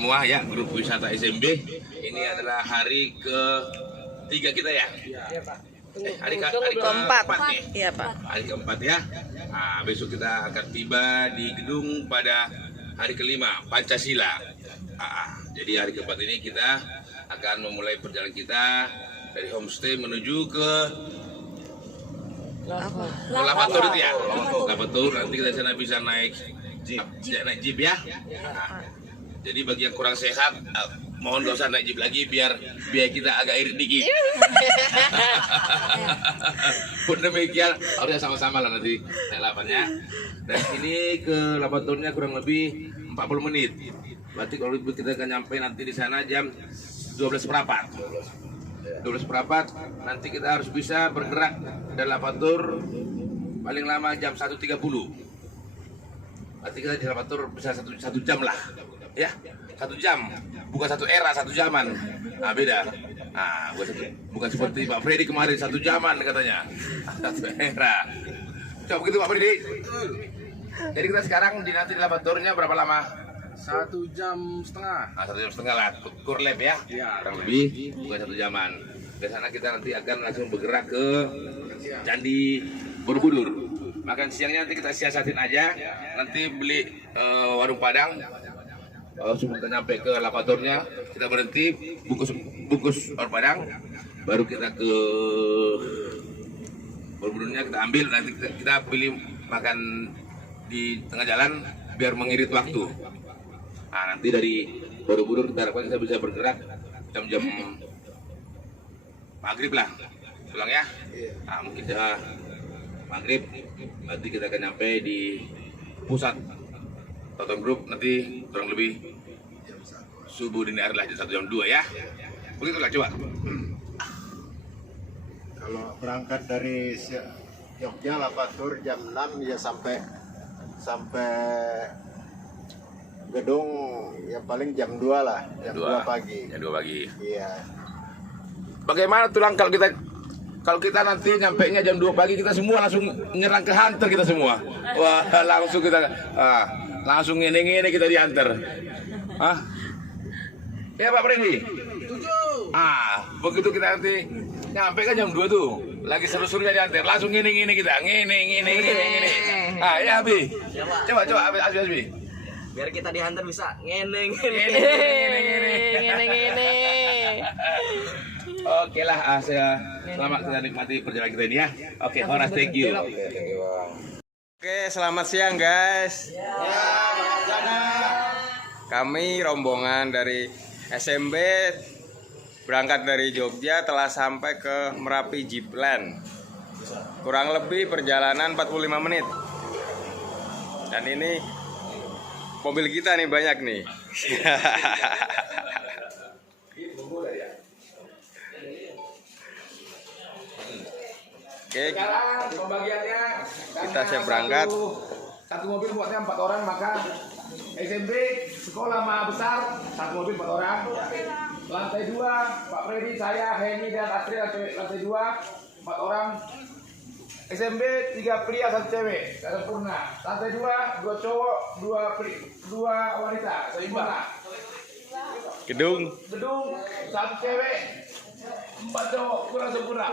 Semua ya, grup wisata SMB. Ini adalah hari ketiga kita ya. Iya Pak. Hari keempat nih. Iya Pak. Hari keempat ya. Nah, besok kita akan tiba di gedung pada hari kelima Pancasila. Jadi hari keempat ini kita akan memulai perjalanan kita dari homestay menuju ke Lavator itu ya. Lavator nanti kita sana bisa naik jeep ya. Jadi bagi yang kurang sehat, mohon gak usah naik jeep lagi biar biaya kita agak irit dikit. Pun demikian, harusnya sama-sama lah nanti naik lapannya. Dan ini ke Lavatornya kurang lebih 40 menit. Berarti kalau kita akan nyampe nanti di sana jam 12:15. 12:15 nanti kita harus bisa bergerak dari Lavator paling lama jam 1:30. Berarti kita di Lavator bisa satu jam lah. Ya, 1 jam, bukan 1 era, 1 zaman. Nah beda. Nah, bukan seperti Pak Freddy kemarin 1 zaman katanya, 1 era. Coba begitu Pak Freddy. Jadi kita sekarang nanti di Lavatornya berapa lama? 1 jam setengah. Nah, 1 jam setengah lah, kurlap ya. Kurang lebih, bukan 1 jaman. Dari sana kita nanti akan langsung bergerak ke Candi Borobudur. Makan siangnya nanti kita siasatin aja. Nanti beli warung Padang. Sebelum kita nyampe ke Lavatornya, kita berhenti bungkus warung Padang. Baru kita ke Borobudurnya kita ambil. Nanti kita pilih makan di tengah jalan biar mengirit waktu. Nah, nanti dari Borobudur kita harapkan kita bisa bergerak jam-jam maghrib lah pulang ya. Nah, mungkin maghrib nanti kita akan nyampe di pusat Toton Group nanti kurang lebih subuh dini hari lah jam 1 jam 2 ya. Begitulah coba. Kalau berangkat dari Jogja Lavator jam 6 ya sampai gedung ya paling jam 2 lah, jam 2 pagi. Jam 2 pagi. Iya. Bagaimana tulang kalau kita nanti nyampe nya jam 2 pagi kita semua langsung nyerang ke Hunter kita semua. Wah, langsung kita langsung ngene-ngene kita diantar. Ya Pak Freddy? Begitu kita nanti nyampe kan jam 2 tuh. Lagi seru-serunya diantar, langsung ngene-ngene kita. Ngene. Ya Abi. Coba Abi. Biar kita dihantar bisa ngene. Oke lah, saya selamat kita nikmati perjalanan kita ini ya. Oke, Horas, thank you. Oke, selamat siang guys. Kami rombongan dari SMB berangkat dari Jogja telah sampai ke Merapi Jeepland. Kurang lebih perjalanan 45 menit. Dan ini mobil kita nih banyak nih. Oke, Sekarang pembagiannya kita siap berangkat. Satu mobil muatnya 4 orang, maka SMB sekolah maha besar 1 mobil 4 orang. Lantai 2 Pak Freddy, saya, Heni dan Astri lantai 2 4 orang. SMB 3 pria 1 cewek, sempurna. Lantai 2 2 cowok 2 wanita, sempurna. Gedung 1 cewek 4 cowok kurang sempurna.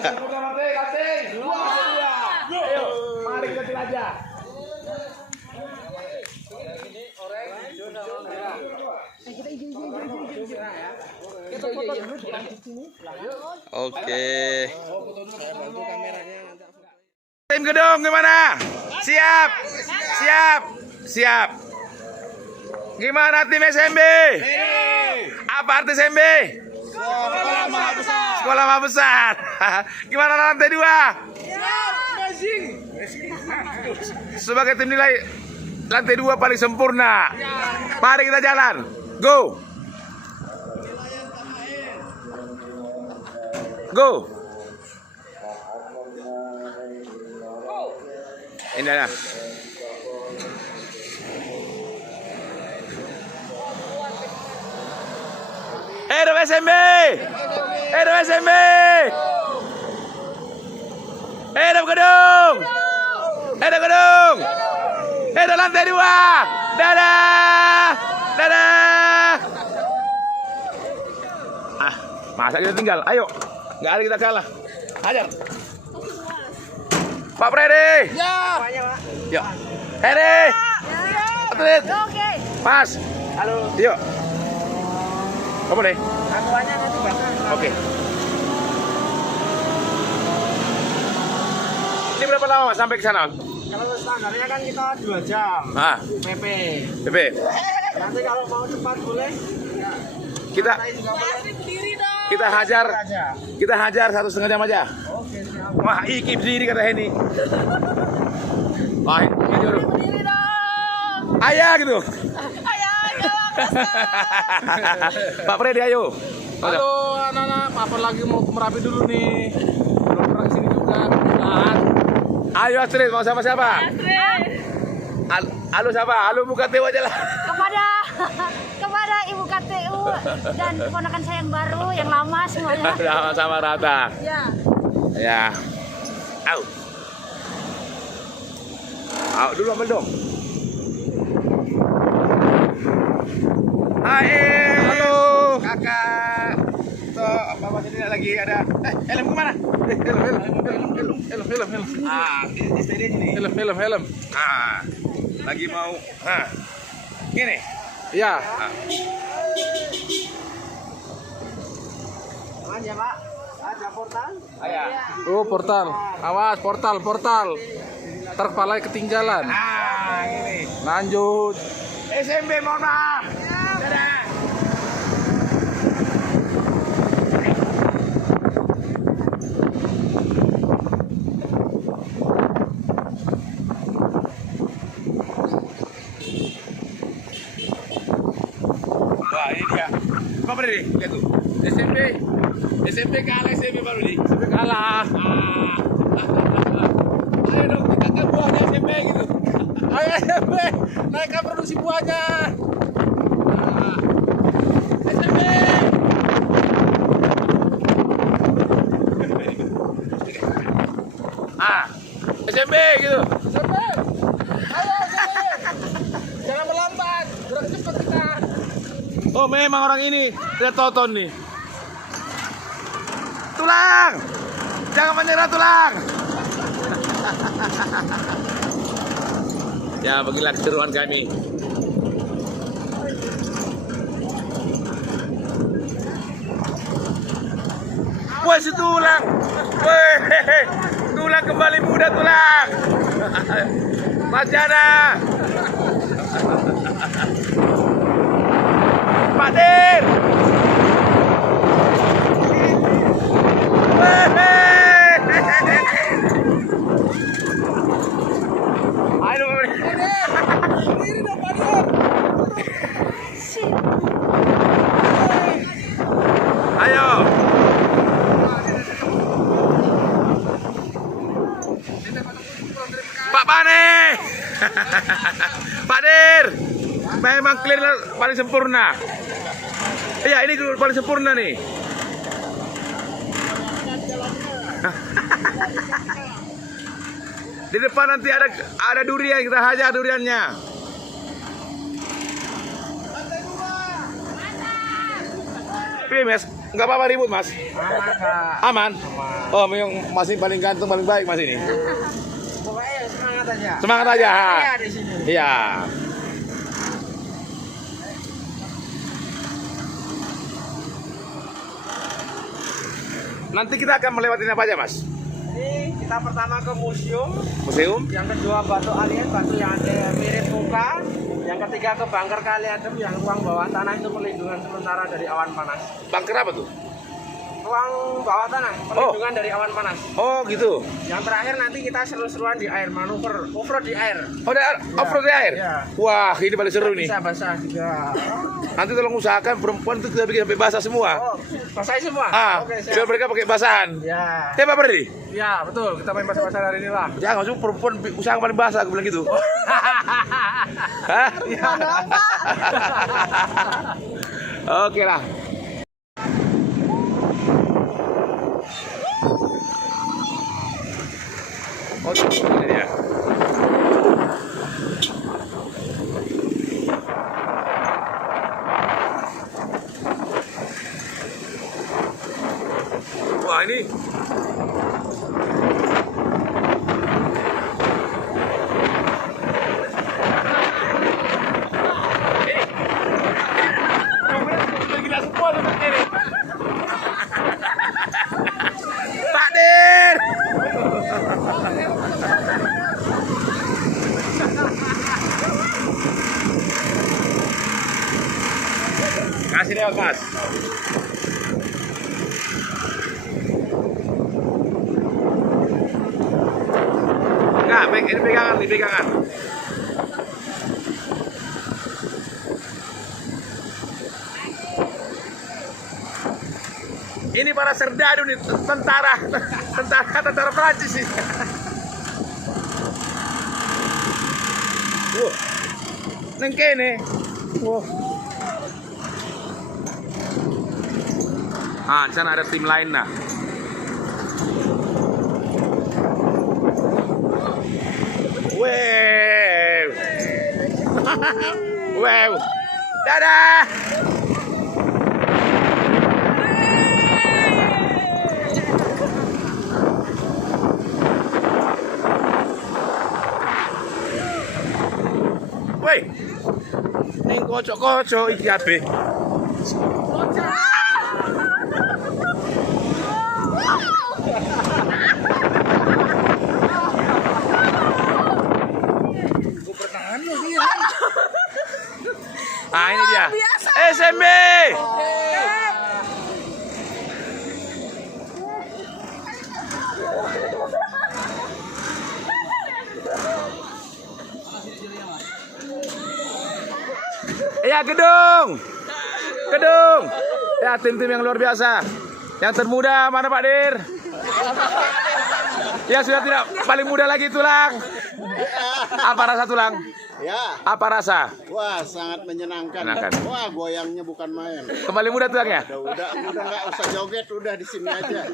Sempurna lantai 2. Ayo, mari kita jelajah. Oke. Tim gedung gimana? Siap. Gimana tim SMB? Apa arti SMB? Sekolah maha besar. Gimana lantai 2? Sebagai tim nilai lantai 2 paling sempurna. Mari kita jalan. Go. Ini dah. Hidup SMB! Hidup gedung! Hidup lantai 2! Dadah! Masa kita tinggal? Ayo. Nggak ada kita kalah. Hajar. Pak Freddy. Ya. Yuk. Heri. Atlet. Oke. Mas. Halo. Yuk. Kamu deh. Akuannya nanti bakal. Oke. Ini berapa lama Mas sampai ke sana? Mas? Kalau standarnya kan kita 2 jam. Ah, PP. PP. Nanti kalau mau cepat boleh. Kita Saya juga boleh. kita hajar. Aja. Kita hajar 1,5 jam aja. Oke, siap. Wah, iki berdiri kata Heni. Wah, ini dulu. Berdiri dong. Ayah gitu. Ayo, Pak Freddy ayo. Halo anak-anak, Papa lagi mau ke Merapi dulu nih. Belum pernah kesini juga, kebetulan. Ayo Astrid, mau sama siapa? Halo siapa? Halo buka TU aja lah. kepada Ibu KTU dan keponakan saya yang baru, yang lama semuanya. Sama-sama rata. Ya. Ya. Au. Au dulu ambil dong. Hai. Halo. Kakak. Tuh, Bapak sini lagi ada. Helm kemana? Helm. Ah, ini steady aja nih. Helm. Ah. Lagi mau. Nah. Gini. Ya. Aman ya, Pak. Ada portal. Ayah. Oh, portal. Awas, portal. Ntar kepalanya ketinggalan. Ah, gini. Lanjut. SMB mohon maaf. Dadah. Wah, ini dia. Apa nih? Lihat tuh. SMP kalah SMP baru nih. Sampai kalah. Ayo dong, kita kan buahnya SMP gitu. Ayo, naikkan produksi buahnya. SMP. SMP gitu. Sampai. Ayo, jangan melambat. Gerak cepat kita. Oh memang orang ini lihat Toton nih. Tulang, jangan menyerah tulang. Ya beginilah keseruan kami. Wah si tulang, weh, tulang kembali muda tulang. Mas Jana, Pak Dir. Ayo, Sendiri dong, Pak Dion. ayo. Pak Pane, Pak Dir, memang clear paling sempurna. Iya ini paling sempurna nih. Di depan nanti ada durian, kita hajar duriannya. Tapi mas, nggak apa-apa ribut mas. Aman. Oh, memang masih paling ganteng, paling baik mas ini. Pokoknya semangat aja. Semangat aja. Iya di sini. Iya. Nanti kita akan melewati apa aja mas? Ini kita pertama ke museum, Museum? yang kedua batu alien, batu yang ada mirip muka, yang ketiga ke bunker kali adem yang ruang bawah tanah itu perlindungan sementara dari awan panas. Bunker apa tuh? Ruang bawah tanah perlindungan dari awan panas. Oh gitu. Yang terakhir nanti kita seru-seruan di air, manuver off-road di air. Oh ada off-road di air? Iya. Wah ini paling seru nih. Bisa basah juga. Nanti tolong usahakan perempuan itu kita bikin sampai basah semua. Oh, basahin semua. Oke, siap. biar mereka pakai basahan. Ya. Ya Pak Perdi? Ya, betul. Kita main basah-basah hari ini lah. Jangan maksud perempuan usaha paling basah aku bilang gitu. Hah? Oke lah. Oh, ini dia. Wah, ini Pak Dir. Kasih lewat Mas. Enggak, ini pegangan. Ini para serdadu nih, tentara Prancis nih. Wah, neng kene. Wah. Ah, di sana ada tim lain nah. Wow. Wow. Dadah. Woi. Ning kocok-kocok iki kabeh. Ah, ini dia. SMB. Ya, gedung. Ya, tim-tim yang luar biasa. Yang termuda mana Pak Dir? Ya, sudah tidak paling muda lagi Tulang. Apa rasa Tulang? Ya, Apa rasa? wah sangat menyenangkan. Wah, goyangnya bukan main. Kembali muda Tulang ya? Udah nggak usah joget, udah di sini aja.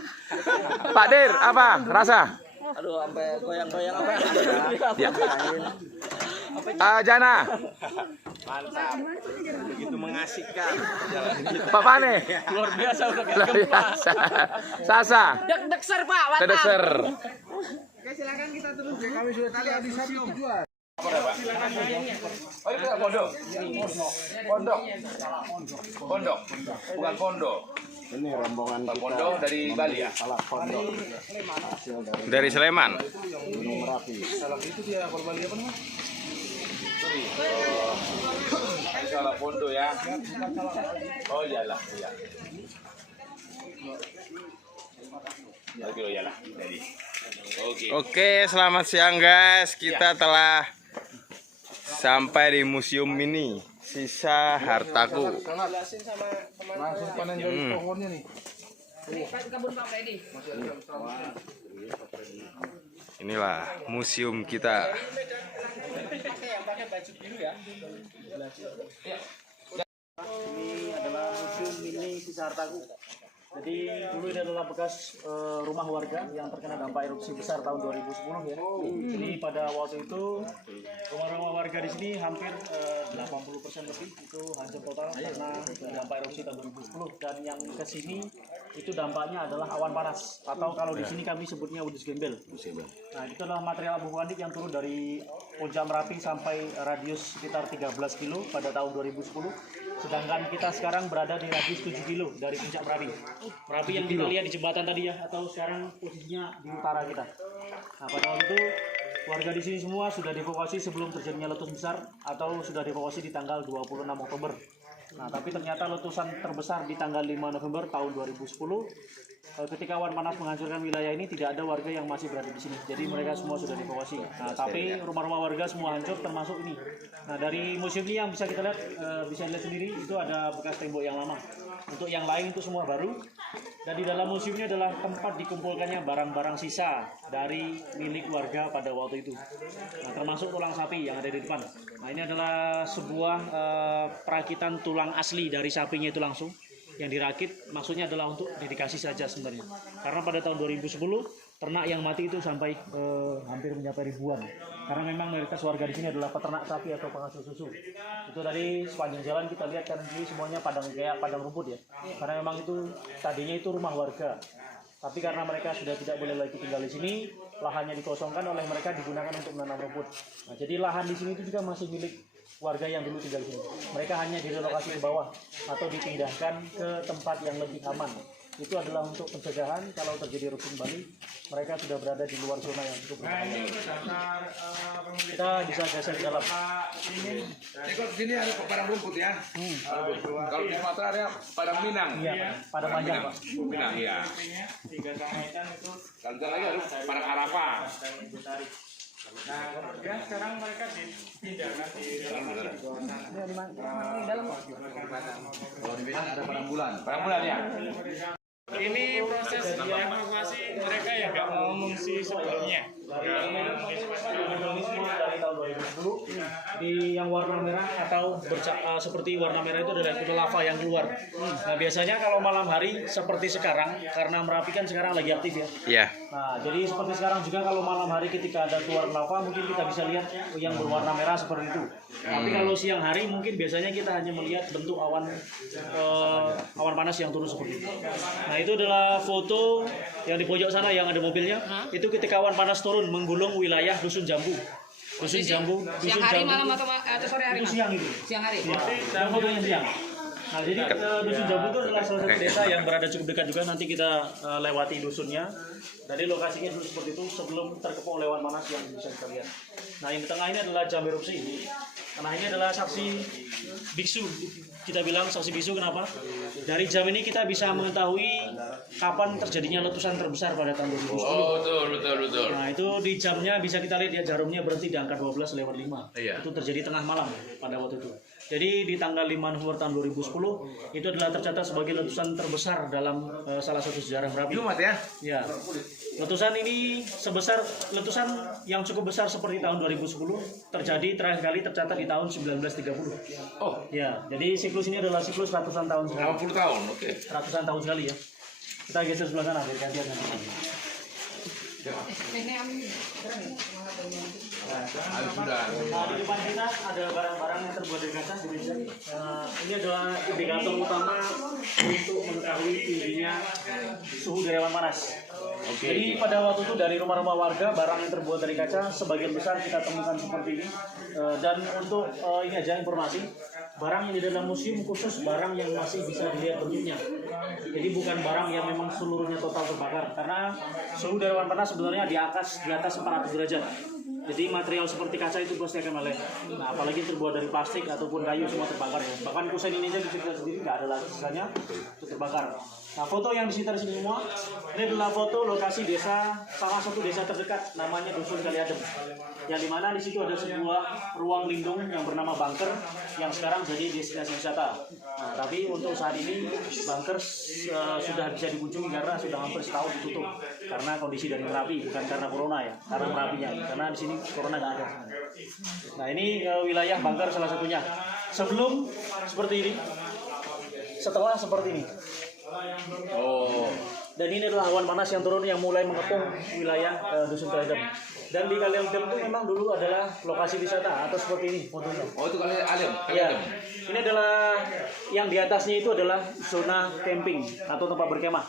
Pak Dir, apa rasa? Aduh, sampai goyang-goyang apa? Ya. Jana. Mantap. Begitu mengasihkan. Pak Pane. Luar biasa udah Luar biasa. Sasa. Dek-dekser Pak, mantap. Kedeser. Oke, silakan kita turun. Kami sudah tadi habis museum. Oh itu pondok. Pondok. Bukan pondok. Ini rombongan kita. Pondok dari Bali ya. Salah pondok. Dari Sleman. Gunung Merapi. Salah pondok ya. Oh iyalah, iya. Oke, iyalah. Jadi. Oke. Oke, selamat siang guys. Kita telah sampai di museum ini. Sisa hartaku. Langsung panen dari pohonnya nih. Inilah museum kita. Ini adalah museum mini sisa hartaku. Jadi dulu ini adalah bekas rumah warga yang terkena dampak erupsi besar tahun 2010 ya. Jadi pada waktu itu rumah-rumah warga di sini hampir 80% lebih itu hancur total karena dampak erupsi tahun 2010. Dan yang ke sini itu dampaknya adalah awan panas atau kalau di sini kami sebutnya udus gembel. Nah, itu adalah material abu vulkanik yang turun dari puncak Merapi sampai radius sekitar 13 kilo pada tahun 2010. Sedangkan kita sekarang berada di radius 7 kilo dari puncak Merapi. Merapi yang kita lihat di jembatan tadi ya, atau sekarang posisinya di utara kita. Nah, pada waktu itu warga di sini semua sudah dievakuasi sebelum terjadinya letus besar atau sudah dievakuasi di tanggal 26 Oktober. Nah, tapi ternyata letusan terbesar di tanggal 5 November tahun 2010 ketika awan panas menghancurkan wilayah ini tidak ada warga yang masih berada di sini. Jadi mereka semua sudah dievakuasi. Nah, tapi rumah-rumah warga semua hancur termasuk ini. Nah, dari museum ini yang bisa kita lihat bisa dilihat sendiri itu ada bekas tembok yang lama. Untuk yang lain itu semua baru. Dan di dalam museum ini adalah tempat dikumpulkannya barang-barang sisa dari milik warga pada waktu itu. Nah, termasuk tulang sapi yang ada di depan. Nah, ini adalah sebuah perakitan tulang asli dari sapinya itu langsung yang dirakit, maksudnya adalah untuk dedikasi saja sebenarnya. Karena pada tahun 2010 ternak yang mati itu sampai hampir mencapai ribuan. Karena memang mayoritas warga di sini adalah peternak sapi atau penghasil susu. Itu dari sepanjang jalan kita lihat kan ini semuanya padang kayak padang rumput ya. Karena memang itu tadinya itu rumah warga. Tapi karena mereka sudah tidak boleh lagi tinggal di sini, lahannya dikosongkan oleh mereka digunakan untuk menanam rumput. Nah, jadi lahan di sini itu juga masih milik warga yang dulu tinggal di sini. Mereka hanya direlokasi ke bawah atau dipindahkan ke tempat yang lebih aman. Itu adalah untuk pencegahan kalau terjadi erupsi kembali, mereka sudah berada di luar zona yang cukup berbahaya. Kita bisa geser ke dalam. Ini kok sini ada padang rumput ya. Kalau di Sumatera ada padang Minang. Iya, pada panjang, Pak. Minang, iya. Kalau lagi ada padang Arafah. Nah, kemudian sekarang mereka dipindahkan di dalam. Kalau di Minang ada padang bulan ya. Ini proses evakuasi mereka yang nggak mau mengungsi sebelumnya. Dari tahun 2010 di yang warna merah atau seperti warna merah itu adalah lava yang keluar. Nah, biasanya kalau malam hari seperti sekarang, karena Merapi kan sekarang lagi aktif ya. Iya. Nah, jadi seperti sekarang juga kalau malam hari ketika ada keluar lava mungkin kita bisa lihat yang berwarna merah seperti itu. Tapi kalau siang hari mungkin biasanya kita hanya melihat bentuk awan panas yang turun seperti itu. Nah, itu adalah foto yang di pojok sana yang ada mobilnya. Itu ketika awan panas turun menggulung wilayah Dusun Jambu. Dusun Jambu. Siang hari, malam atau sore hari? Itu siang itu. Siang hari. Ya, yang fotonya siang. Nah, jadi Dusun Jambu itu adalah salah satu desa yang berada cukup dekat juga. Nanti kita lewati dusunnya. Jadi lokasinya dulu seperti itu sebelum terkepung oleh awan panas yang bisa kita lihat. Nah, yang di tengah ini adalah jam erupsi. Nah, ini adalah saksi biksu. Kita bilang saksi biksu kenapa? Dari jam ini kita bisa mengetahui kapan terjadinya letusan terbesar pada tahun 2010. Oh, betul. Nah, itu di jamnya bisa kita lihat ya, jarumnya berhenti di angka 12:05. Iya. Itu terjadi tengah malam pada waktu itu. Jadi di tanggal 5 November tahun 2010 itu adalah tercatat sebagai letusan terbesar dalam salah satu sejarah Merapi. Jumat ya? Ya. Letusan ini letusan yang cukup besar seperti tahun 2010 terjadi terakhir kali tercatat di tahun 1930. Oh, Ya, jadi siklus ini adalah siklus ratusan tahun sekali. 80 tahun, oke. Ratusan tahun sekali ya. Kita geser sebelah sana biar gantian nanti. Sudah. Nah, di depan kita ada barang-barang yang terbuat dari kaca. Ini adalah indikator utama untuk mengetahui tingginya suhu dari awan panas. Jadi pada waktu itu dari rumah-rumah warga barang yang terbuat dari kaca sebagian besar kita temukan seperti ini. Dan untuk ini aja informasi, barang yang di dalam museum khusus barang yang masih bisa dilihat bentuknya. Jadi bukan barang yang memang seluruhnya total terbakar karena suhu dari awan panas sebenarnya di atas 400 derajat. Jadi material seperti kaca itu pasti akan meleleh. Nah, apalagi terbuat dari plastik ataupun kayu semua terbakar ya. Bahkan kusen ini aja disita sendiri nggak ada lagi sisanya itu terbakar. Nah, foto yang disita di sini semua ini adalah foto lokasi desa, salah satu desa terdekat namanya Dusun Kaliadem. Yang dimana di situ ada sebuah ruang lindung yang bernama Bunker yang sekarang jadi destinasi wisata. Nah, tapi untuk saat ini Bunker sudah bisa dikunjungi karena sudah hampir setahun ditutup karena kondisi dari Merapi, bukan karena corona ya, karena Merapinya. Karena di sini corona nggak ada. Nah, ini wilayah Bunker salah satunya. Sebelum seperti ini, setelah seperti ini. Oh. Dan ini adalah awan panas yang turun yang mulai mengepung wilayah Dusun Kaliadem. Dan di Kaliadem itu memang dulu adalah lokasi wisata atau seperti ini fotonya. Oh, itu Kaliadem. Ya, ini adalah yang di atasnya itu adalah zona camping atau tempat berkemah.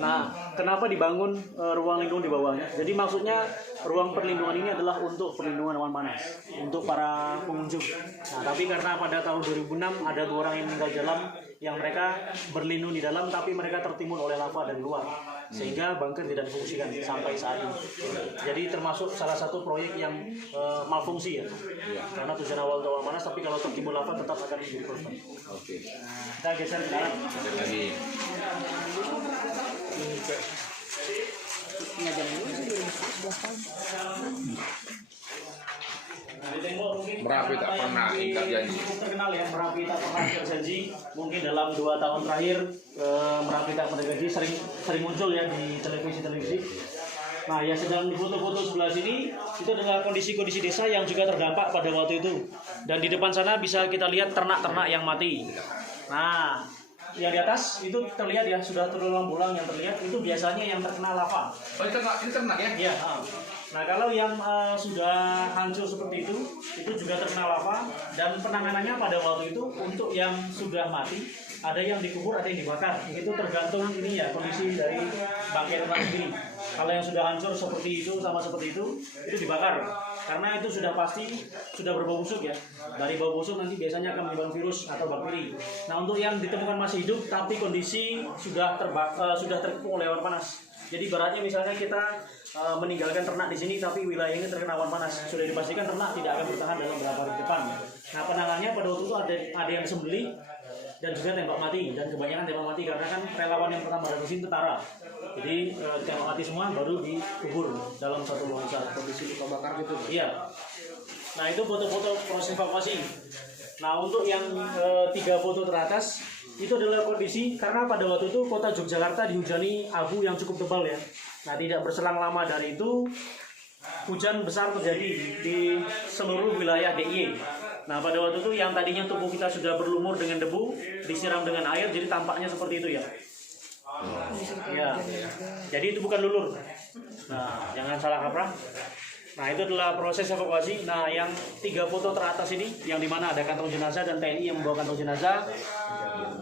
Nah, kenapa dibangun ruang lindung di bawahnya? Jadi maksudnya ruang perlindungan ini adalah untuk perlindungan awan panas untuk para pengunjung. Nah, tapi karena pada tahun 2006 ada 2 orang yang meninggal dalam yang mereka berlindung di dalam tapi mereka tertimbun oleh lava dari luar sehingga bunker tidak difungsikan sampai saat ini. Jadi termasuk salah satu proyek yang malfungsi ya. Karena tujuan awal itu awan panas tapi kalau tertimbun lava tetap akan menjadi korban. Oke. Kita geser ke dalam. Lagi. Merapi tak pernah ingkar janji. Terkenal ya, Merapi tak pernah ingkar janji. Mungkin dalam 2 tahun terakhir Merapi tak pernah janji sering muncul ya di televisi. Nah, yang sedang difoto-foto sebelah sini itu adalah kondisi-kondisi desa yang juga terdampak pada waktu itu. Dan di depan sana bisa kita lihat ternak-ternak yang mati. Nah, yang di atas itu terlihat ya sudah tulang-tulang yang terlihat itu biasanya yang terkena lava. Oh, ini ternak ya? Iya. Nah kalau yang sudah hancur seperti itu juga terkena lava, dan penanganannya pada waktu itu untuk yang sudah mati ada yang dikubur, ada yang dibakar. Itu tergantung ini ya kondisi dari bangkai rumah sendiri. Kalau yang sudah hancur seperti itu sama seperti itu dibakar. Karena itu sudah pasti sudah berbau busuk ya. Dari bau busuk nanti biasanya akan menimbulkan virus atau bakteri. Nah untuk yang ditemukan masih hidup tapi kondisi sudah terkepung oleh awan panas. Jadi baratnya misalnya kita meninggalkan ternak di sini tapi wilayah ini terkena awan panas, sudah dipastikan ternak tidak akan bertahan dalam beberapa hari depan. Nah penanganannya pada waktu itu ada yang disembelih dan juga tembak mati, dan kebanyakan tembak mati karena kan relawan yang pertama dari sini tentara. Jadi tembak mati semua baru dikubur dalam satu longsor kondisi luka bakar gitu. Iya. Nah itu foto-foto proses evakuasi. Nah untuk yang 3 foto teratas itu adalah kondisi karena pada waktu itu kota Yogyakarta dihujani abu yang cukup tebal ya. Nah tidak berselang lama dari itu hujan besar terjadi di seluruh wilayah DIY. Nah pada waktu itu yang tadinya tubuh kita sudah berlumur dengan debu disiram dengan air, jadi tampaknya seperti itu ya. Ya, jadi itu bukan lulur. Nah jangan salah kaprah. Nah itu adalah proses evakuasi. Nah yang 3 foto teratas ini yang dimana ada kantong jenazah dan TNI yang membawa kantong jenazah,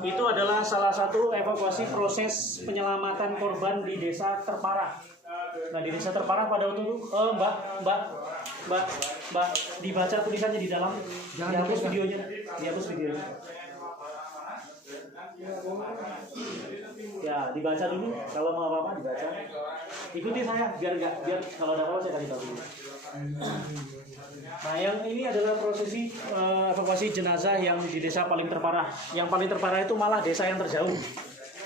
itu adalah salah satu evakuasi proses penyelamatan korban di desa terparah. Nah di desa terparah pada waktu itu Mbak, dibaca tulisannya di dalam. Jangan dihapus videonya. Ya dibaca dulu, kalau mau apa-apa dibaca. Ikuti saya biar kalau ada apa-apa saya kasih tahu dulu. Nah yang ini adalah prosesi evakuasi jenazah yang di desa paling terparah. Yang paling terparah itu malah desa yang terjauh.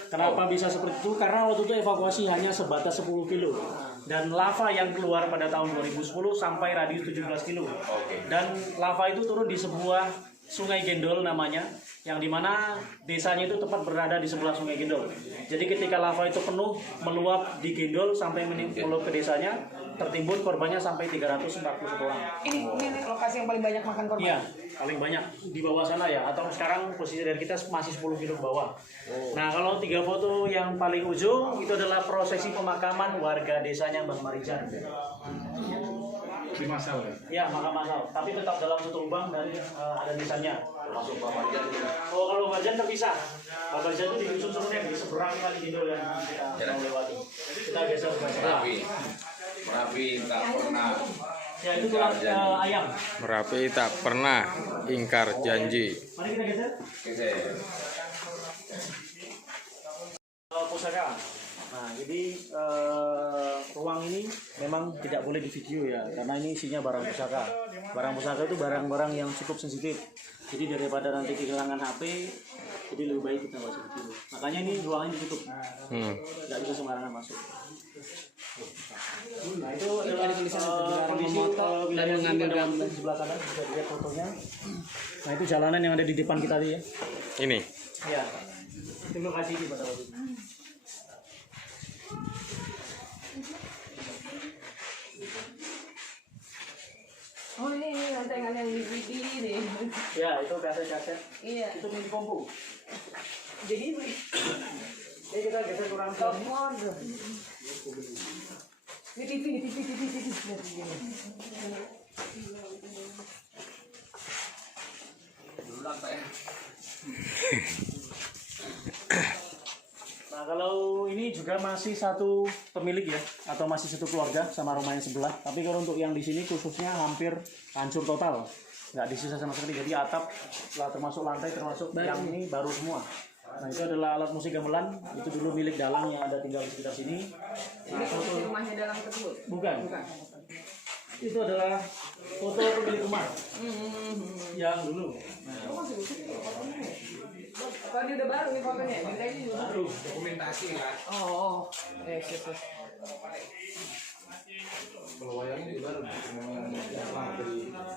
Kenapa bisa seperti itu? Karena waktu itu evakuasi hanya sebatas 10 kilo. Dan lava yang keluar pada tahun 2010 sampai radius 17 kilo. Dan lava itu turun di sebuah Sungai Gendol namanya, yang dimana desanya itu tepat berada di sebelah Sungai Gendol. Jadi ketika lava itu penuh meluap di Gendol sampai meluap ke desanya, tertimbun korbannya sampai 341 orang. Ini lokasi yang paling banyak makan korban? Iya, paling banyak di bawah sana ya. Atau sekarang posisi dari kita masih 10 kilo ke bawah. Nah kalau 3 foto yang paling ujung itu adalah prosesi pemakaman warga desanya Bang Marijan. Di masal ya? Ya, makam masal. Tapi tetap dalam satu lubang dan ada nisannya. Termasuk Pak Marjan. Oh, kalau Marjan terpisah. Pak Marjan itu di dusun sebenarnya di seberang kali Gendol yang kita mau lewati. Kita geser ke sebelah. Merapi tak pernah. Ya, itu tulang ayam. Merapi tak pernah ingkar janji. Mari kita geser. Pusaka. Nah, jadi ruang ini memang tidak boleh di video ya, karena ini isinya barang pusaka. Barang pusaka itu barang-barang yang cukup sensitif. Jadi daripada nanti kehilangan HP, jadi lebih baik kita nggak usah video. Makanya ini ruangan ditutup, nggak bisa sembarangan masuk. Nah itu adalah kondisi wilayah mengambil gambar di sebelah kanan, bisa dilihat fotonya. Nah itu jalanan yang ada di depan kita tadi ya. Ini. Ya, itu lokasi di pada waktu itu. Oh ini rantangan yang DVD nih. Ya itu kaset-kaset. Iya. Itu milik kompu. Jadi Jadi kita geser kurang telepon. Ini TV. Nah kalau ini juga masih satu pemilik ya, atau masih satu keluarga sama rumah yang sebelah. Tapi kalau untuk yang di sini khususnya hampir hancur total, nggak disisa sama sekali. Jadi atap, termasuk lantai, termasuk yang ini baru semua. Nah itu adalah alat musik gamelan, itu dulu milik dalang yang ada tinggal di sekitar sini. Nah, foto Rumahnya dalam tersebut? bukan. Itu adalah foto pemilik rumah yang dulu. Kalau dia udah baru nih fotonya, ini juga baru. Dokumentasi lah. Oh, yes.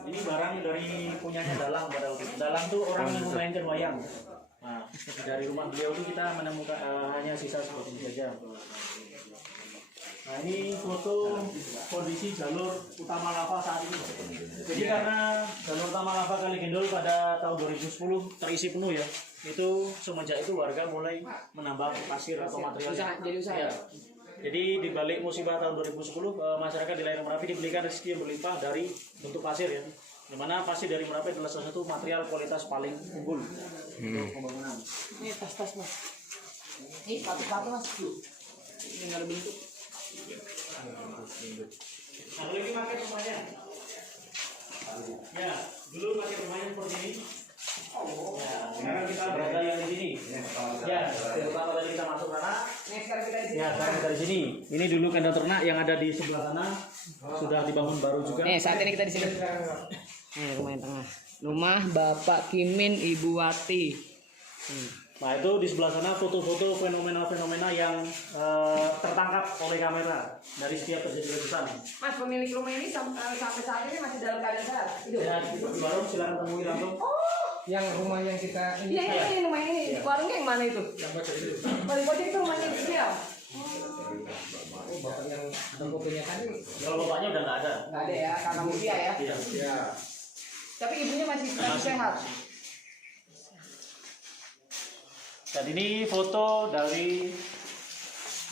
Ini barang dari punyanya dalang pada waktu itu. Dalang tuh orang yang memainkan wayang. Nah, dari rumah beliau itu kita menemukan hanya sisa seperti ini saja. Nah ini foto kondisi jalur utama lava saat ini. Jadi karena jalur utama lava Kali Gendol pada tahun 2010 terisi penuh ya, itu semenjak itu warga mulai menambah pasir atau material. Jadi usaha. Ya. Jadi di balik musibah tahun 2010 masyarakat di layar Merapi diberikan rezeki yang berlimpah dari bentuk pasir ya. Dimana pasir dari Merapi adalah salah satu material kualitas paling unggul untuk pembangunan. Ini tas-tas mas. Ini sepatu mas. Ini nggak ada bentuk. Nah, ini pakai rumahnya. Ya, dulu pakai rumahnya seperti ini. Ya, sekarang kita berada yang di sini. Ya, terutama tadi kita masuk sana. Sekarang kita di sini. Ya, sekarang kita di sini. Ini dulu kandang ternak yang ada di sebelah sana. Sudah dibangun baru juga. Nih saat ini kita di sini. Nih rumah yang tengah. Rumah Bapak Kimin Ibu Wati. Nah itu di sebelah sana foto-foto fenomena-fenomena yang tertangkap oleh kamera dari setiap terjadi letusan. Mas pemilik rumah ini sampai saat ini masih dalam keadaan sehat. Hidup. Ya di warung silakan temui langsung. Yang rumah yang kita ini. Iya ini rumah ini. Di warungnya yang mana itu? Yang Bali Bojek itu rumahnya dia. Oh bapak yang fotonya tadi. Kalau bapaknya udah nggak ada. Nggak ada ya karena usia ya. Iya. Tapi ibunya masih sehat. Dan ini foto dari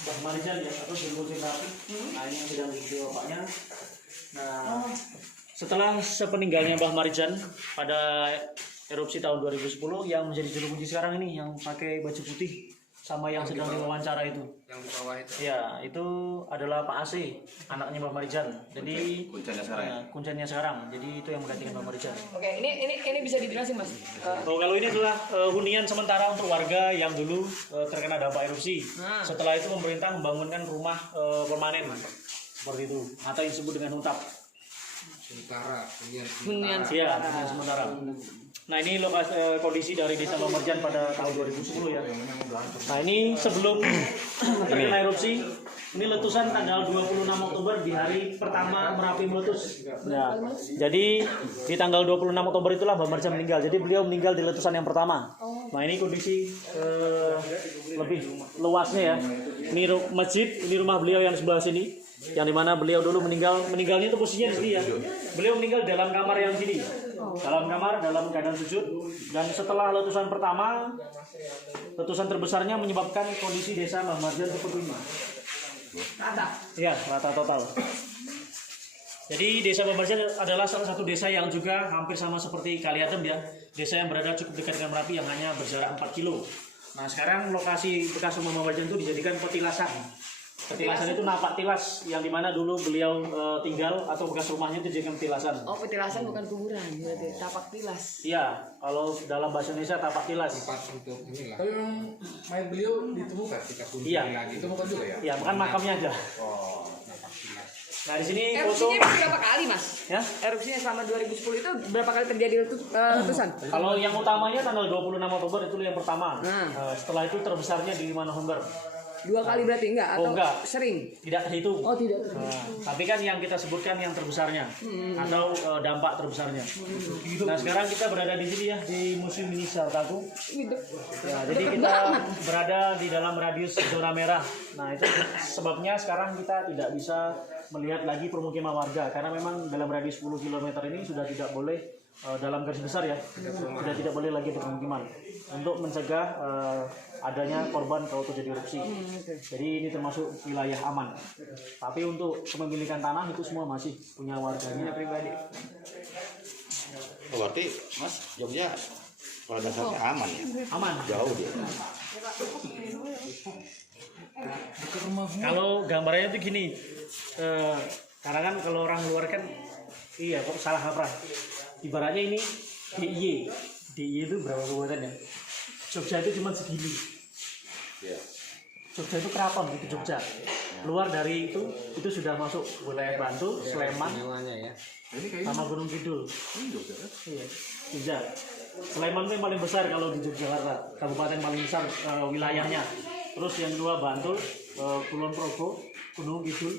Mbah Marijan ya atau Jengkol Merapi. Nah ini yang sedang divideo bapaknya. Nah setelah sepeninggalnya Mbah Marijan pada erupsi tahun 2010 yang menjadi juru kunci sekarang ini yang pakai baju putih sama yang sedang diwawancara itu. Yang di bawah itu. Ya itu adalah Pak AC, anaknya Mbah Marijan. Jadi Kuncinya sekarang. kuncinya sekarang. Jadi itu yang menggantikan Mbah Marijan. Oke, ini bisa dijelasin mas. Oh, kalau ini adalah hunian sementara untuk warga yang dulu terkena dampak erupsi. Nah. Setelah itu pemerintah membangunkan rumah permanen seperti itu atau yang disebut dengan huntap. Hunian Iya, hunian sementara. Nah ini lokasi kondisi dari Desa Pemerjan pada tahun 2010 ya. Nah ini sebelum terkena erupsi, ini letusan tanggal 26 Oktober di hari pertama Merapi meletus. Nah, jadi di tanggal 26 Oktober itulah Mbah Marjan meninggal. Jadi beliau meninggal di letusan yang pertama. Nah ini kondisi lebih luasnya ya. Ini masjid, ini rumah beliau yang di sebelah sini. Yang dimana beliau dulu meninggalnya itu posisinya di sini ya. Beliau meninggal dalam kamar yang sini. Dalam kamar, dalam keadaan sujud. Dan setelah letusan pertama, letusan terbesarnya menyebabkan kondisi desa Mbah Marjan seperti ini. rata. Ya, rata total. Jadi desa Mbah Marjan adalah salah satu desa yang juga hampir sama seperti Kaliadem ya. Desa yang berada cukup dekat dengan Merapi yang hanya berjarak 4 kilo. Nah sekarang lokasi bekas rumah Mbah Marjan itu dijadikan petilasan. Petilasan itu napak tilas yang dimana dulu beliau tinggal atau bekas rumahnya itu dijadikan petilasan. Oh petilasan bukan kuburan, berarti tapak tilas. Iya, kalau dalam bahasa Indonesia tapak tilas. Tapi memang mayat beliau ditemukan ketika kunci Iya. lagi. Ditemukan juga ya? Iya, bukan makamnya aja. Nah di sini foto. Erupsinya berapa kali mas? Ya. Erupsinya selama 2010 itu berapa kali terjadi letusan? Kalau yang utamanya tanggal 26 Oktober itu yang pertama. Nah. Setelah itu terbesarnya di 5 November. 2 kali berarti enggak? Atau Oh, enggak. sering? Tidak terhitung. Oh tidak. Nah, tapi kan yang kita sebutkan yang terbesarnya atau dampak terbesarnya. Nah sekarang kita berada di sini ya di Museum Mini Sartaku. Ya, jadi kita berada di dalam radius zona merah. Nah itu sebabnya sekarang kita tidak bisa melihat lagi permukiman warga karena memang dalam radius 10 km ini sudah tidak boleh dalam garis besar ya sudah tidak boleh lagi permukiman untuk mencegah adanya korban kalau terjadi erupsi. Jadi ini termasuk wilayah aman. Tapi untuk kepemilikan tanah itu semua masih punya warganya pribadi. Oh, berarti Mas Jogja pada dasarnya aman ya? Aman. Jauh dia. Kalau gambarnya itu gini, karena kan kalau orang luar kan, iya kok salah kaprah. Ibaratnya ini DIY itu berapa kabupaten ya? Jogja itu cuma segini. Jogja itu keraton itu Jogja. Luar dari itu sudah masuk wilayah Bantul, Sleman, sama Gunung Kidul. Iya, Jogja. Sleman itu yang paling besar kalau di Yogyakarta, kabupaten paling besar wilayahnya. Terus yang kedua Bantul, Kulon Progo, Gunung Kidul,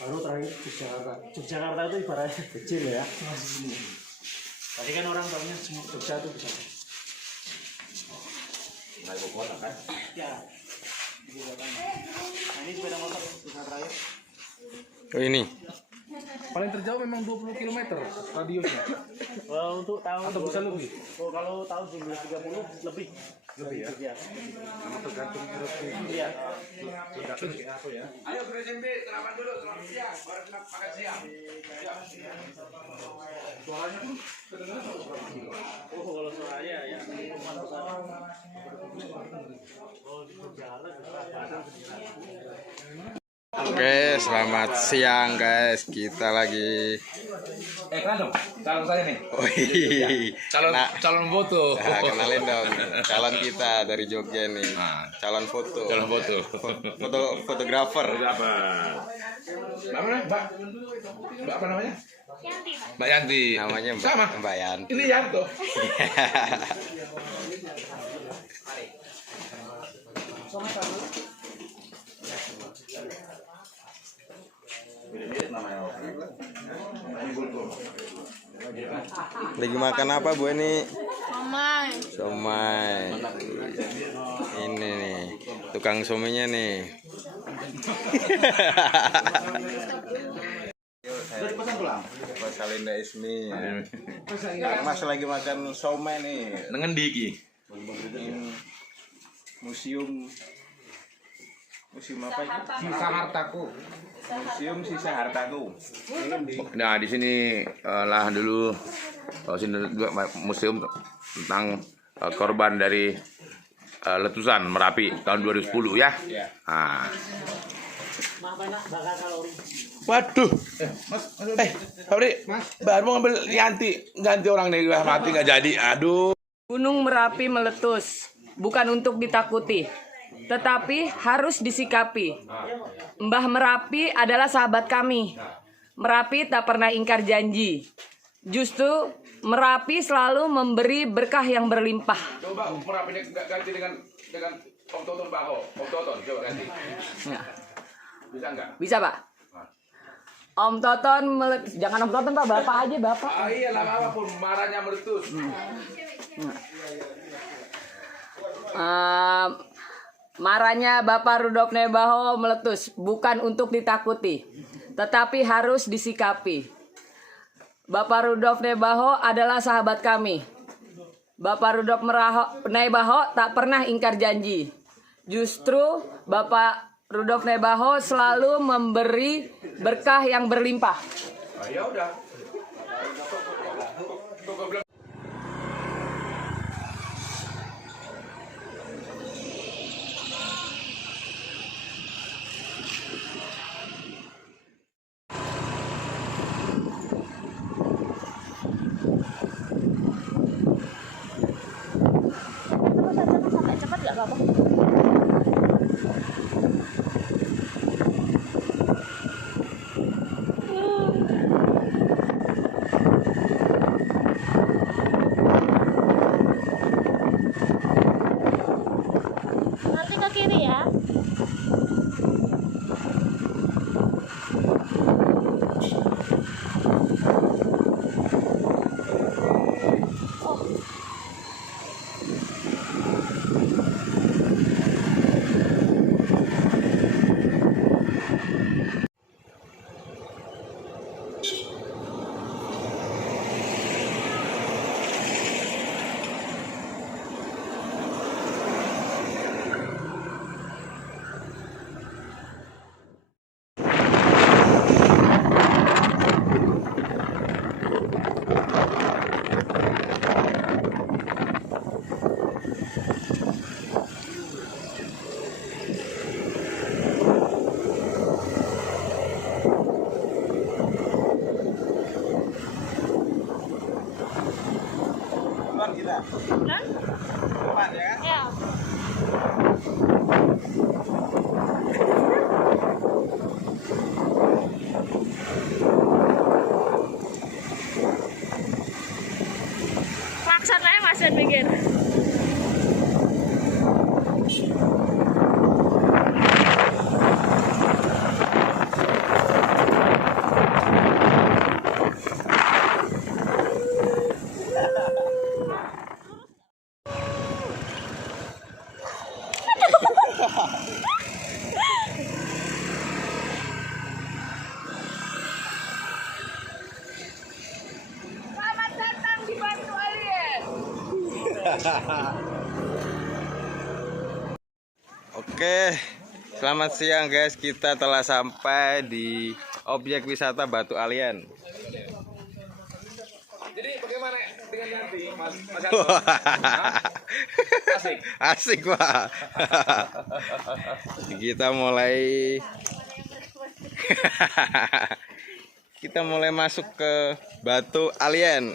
baru terakhir Yogyakarta. Yogyakarta itu ibaratnya kecil ya. Tadi kan orang tahunya Jogja itu besar. Nah, ibu kota kan? Ya. Nah ini sepeda motor usaha terakhir. Oh ini. Paling terjauh memang 20 km radiusnya. Untuk tahun Atau bisa lebih? kalau tahun 1930 lebih. Lebih ya. Karena tergantung erupsi. Iya. Ledakan kayak apa ya? Ayo ke SMB, selamat dulu, selamat siang. Baru makan siang. Suaranya pun kedengaran. Oh kalau suaranya ya rumah besar. Oh di Jakarta. Oke, selamat siang guys. Kita lagi Kenal dong, calon saya nih. calon foto. Nah, kenalin dong calon kita dari Jogja nih. Calon foto. Fotografer. Apa? Namanya Mbak apa namanya? Mbak Yanti. Namanya Sama. Mbak Yanti. Ini Yanto. Lagi makan apa Bu ini? Mamai. Somai. Ini nih, tukang somainya nih. Pak Salinda Ismi. Mas lagi makan somai nih. Dengan Diki. Museum apa itu? Sisa hartaku. Museum Sisa Hartaku. Nah, di sini lahan dulu. Sini juga museum tentang korban dari letusan Merapi tahun 2010 ya. Nah. Waduh, Fabri, baru mau ngambil ganti orang nih, mati nggak jadi. Aduh. Gunung Merapi meletus, bukan untuk ditakuti, tetapi harus disikapi. Mbah Merapi adalah sahabat kami. Merapi tak pernah ingkar janji. Justru Merapi selalu memberi berkah yang berlimpah. Coba Merapi ganti dengan Om Toton Baho. Om Toton coba ganti. Bisa nggak? Bisa Pak? Om Toton jangan Om Toton Pak, Bapak aja Bapak. Iya lah apapun marahnya meletus. Marahnya Bapak Rudolf Nebaho meletus, bukan untuk ditakuti, tetapi harus disikapi. Bapak Rudolf Nebaho adalah sahabat kami. Bapak Rudolf Nebaho tak pernah ingkar janji. Justru Bapak Rudolf Nebaho selalu memberi berkah yang berlimpah. Ya udah. Cepat nggak apa-apa. Nanti ke kiri ya. Oke, selamat siang guys. Kita telah sampai di objek wisata Batu Alien. Jadi bagaimana dengan nanti Mas Asik. Asik, Pak. Kita mulai kita mulai masuk ke Batu Alien.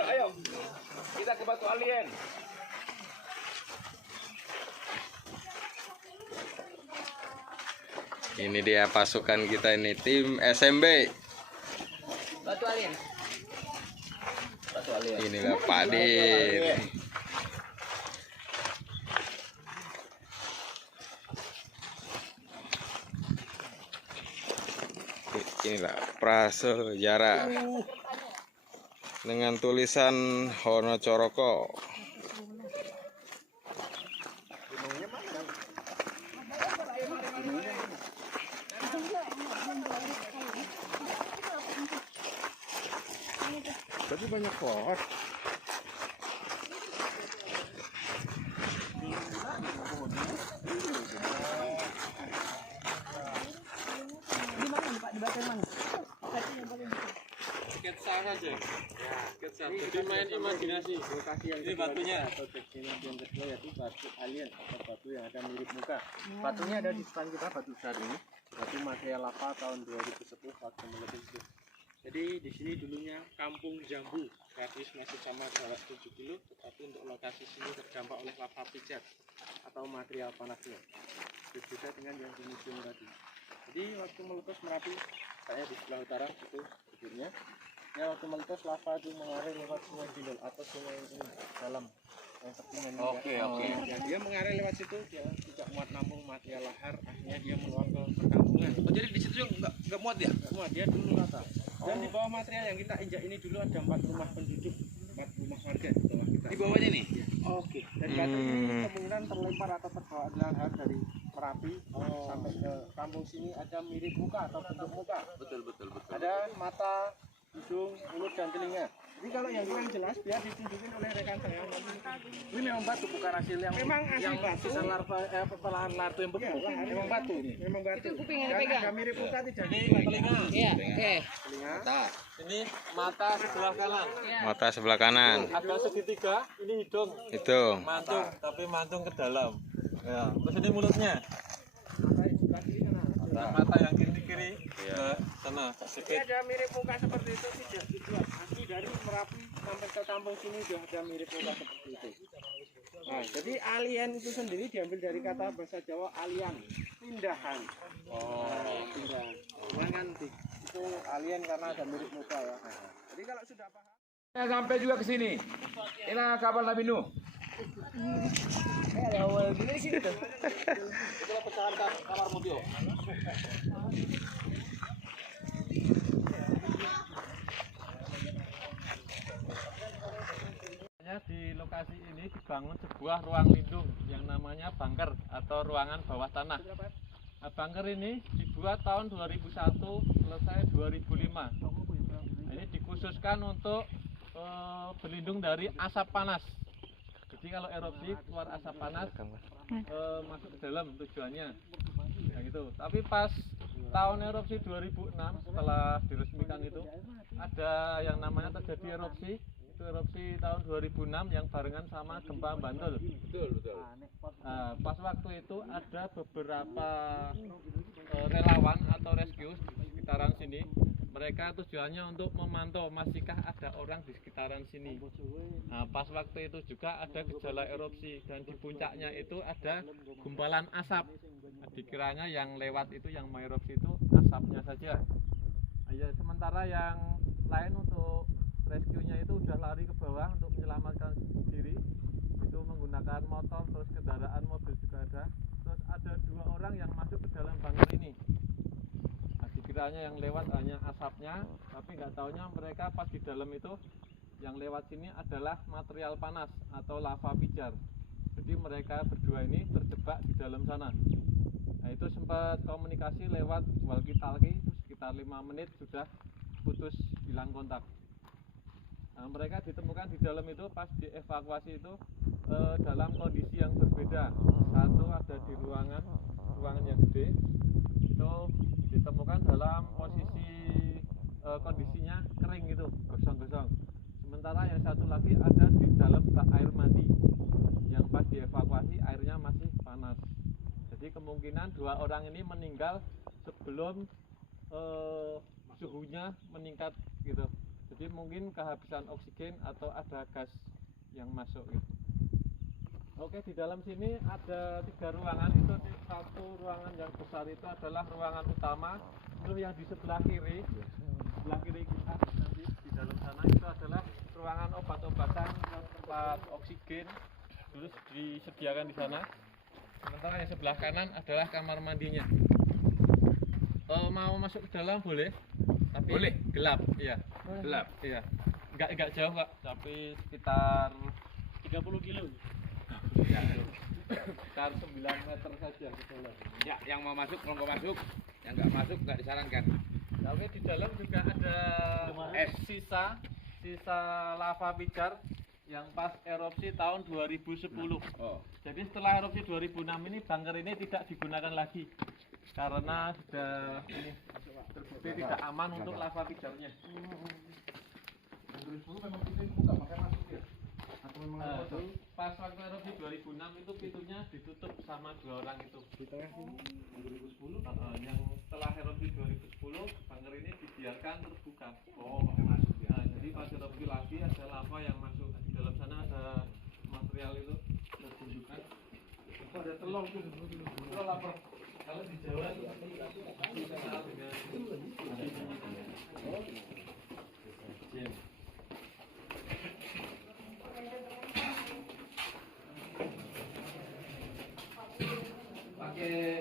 Ayo. Kita ke Batu Alien. Ini dia pasukan kita ini, tim SMB. Batu Alien. Inilah Pak Din. Inilah prasejarah dengan tulisan Hono Coroko. Tapi banyak pohon. Sketsa saja. Sketsa. Jadi main imajinasi. Ini batunya. Atau teknologi yang kedua yaitu batu alien atau batu yang ada mirip muka. Batunya ada di depan kita, batu besar ini. Batu material lava tahun 2010 waktu meletus. Jadi di sini dulunya Kampung Jambu. Radius masih sama jarak 7 kilo, tetapi untuk lokasi sini terdampak oleh lava pijar Atau material panasnya. Berbeda dengan yang di museum tadi. Jadi waktu meletus Merapi, saya di sebelah utara itu bibirnya. Ya waktu meletus lava itu mengalir lewat sungai Jindol atau sungai ini dalam yang tepingan. Oke. Ya, dia mengalir lewat situ, dia tidak muat nampung material lahar, akhirnya dia meluap ke perkampungan. Oh, jadi di situ nggak muat ya? Semua dia dulu rata. Dan di bawah material yang kita injak ini dulu ada 4 rumah penduduk, 4 rumah warga di bawah kita. Di bawahnya nih. Oke. Dan batu ini kemungkinan terlempar atau terbawa lahar dari Merapi sampai ke kampung sini ada mirip muka atau bentuk muka. Betul. Ada mata, hidung, mulut dan telinga. Jadi kalau yang kurang jelas biar ditunjukin oleh rekan saya. Ini memang batu bukan hasil yang memang asli batu. Sisa larva pelahan larva yang beku. Memang batu. Memang batu. Itu kuping yang pegang. Agak mirip muka tidak. Ini telinga. Iya, oke. Telinga. Ini mata sebelah kanan. Mata sebelah kanan. Ada segitiga. Ini hidung. Itu. Mantung, tapi mantung ke dalam. Ya. Terus ini mulutnya. Mata yang kiri ke sana. Jadi Sedikit. ada mirip muka seperti itu tidak dibuat. Asli dari Merapi sampai ke kampung sini sudah ada mirip muka seperti itu. Nah, jadi alien itu sendiri diambil dari kata bahasa Jawa alien, pindahan. Pindahan. Jangan itu alien karena ada mirip muka ya. Jadi kalau sudah paham. Sampai juga ke sini. Inilah kapal Nabi Nuh. Itulah pecahan kamar Mutio. Di lokasi ini dibangun sebuah ruang lindung yang namanya bunker atau ruangan bawah tanah. Nah, bunker ini dibuat tahun 2001, selesai 2005. Ini dikhususkan untuk berlindung dari asap panas. Jadi kalau erupsi keluar asap panas masuk ke dalam tujuannya. Nah, gitu. Tapi pas tahun erupsi 2006 setelah diresmikan itu ada yang namanya terjadi erupsi. Itu erupsi tahun 2006 yang barengan sama gempa Bantul. Betul. Nah, pas waktu itu ada beberapa relawan atau rescue di sekitaran sini. Mereka tujuannya untuk memantau masihkah ada orang di sekitaran sini. Nah, pas waktu itu juga ada gejala erupsi dan di puncaknya itu ada gumpalan asap. Nah, dikiranya yang lewat itu yang mau erupsi itu asapnya saja. Nah, ya, sementara yang lain untuk rescue-nya itu udah lari ke bawah untuk menyelamatkan diri. Itu menggunakan motor, terus kendaraan mobil juga ada. Terus ada 2 orang yang masuk ke dalam bunker ini. Nah, dikiranya yang lewat hanya asapnya, tapi nggak taunya mereka pas di dalam itu yang lewat sini adalah material panas atau lava pijar. Jadi mereka berdua ini terjebak di dalam sana. Nah, itu sempat komunikasi lewat walkie-talkie, itu sekitar 5 menit sudah putus hilang kontak. Nah, mereka ditemukan di dalam itu pas dievakuasi itu dalam kondisi yang berbeda. Satu ada di ruangan yang gede, itu ditemukan dalam posisi kondisinya kering itu, gosong-gosong. Sementara yang satu lagi ada di dalam bak air mandi, yang pas dievakuasi airnya masih panas. Jadi kemungkinan 2 orang ini meninggal sebelum suhunya meningkat gitu. Jadi mungkin kehabisan oksigen atau ada gas yang masuk gitu. Oke, di dalam sini ada 3 ruangan. Itu satu ruangan yang besar itu adalah ruangan utama. Terus yang di sebelah kiri kita nanti di dalam sana itu adalah ruangan obat-obatan, tempat oksigen terus disediakan di sana. Sementara yang sebelah kanan adalah kamar mandinya. Mau masuk ke dalam boleh? Tapi boleh. Gelap, iya. Gelap. Iya. Enggak jauh, Pak. Tapi sekitar 30 kilo. ya, sekitar 9 meter saja ke dalam. Ya, yang mau masuk monggo masuk, yang nggak masuk nggak disarankan. Nah, oke, di dalam juga ada sisa lava pijar yang pas erupsi tahun 2010. Oh. Jadi setelah erupsi 2006 ini bunker ini tidak digunakan lagi karena sudah ini terbukti tidak aman untuk lava pijarnya. Pas waktu erupsi 2006 itu pintunya ditutup sama 2 orang itu. Di tengah sini 2010. Yang setelah erupsi 2010 bunker ini dibiarkan terbuka. Oh, pakai masuk ya. Nah, jadi pas erupsi lagi ada lava yang masuk. Di dalam sana ada material itu tertunjukkan. Ada telur tuh. Telur lapar. Kalau di Jawa itu dikenal dengan jin. Pakai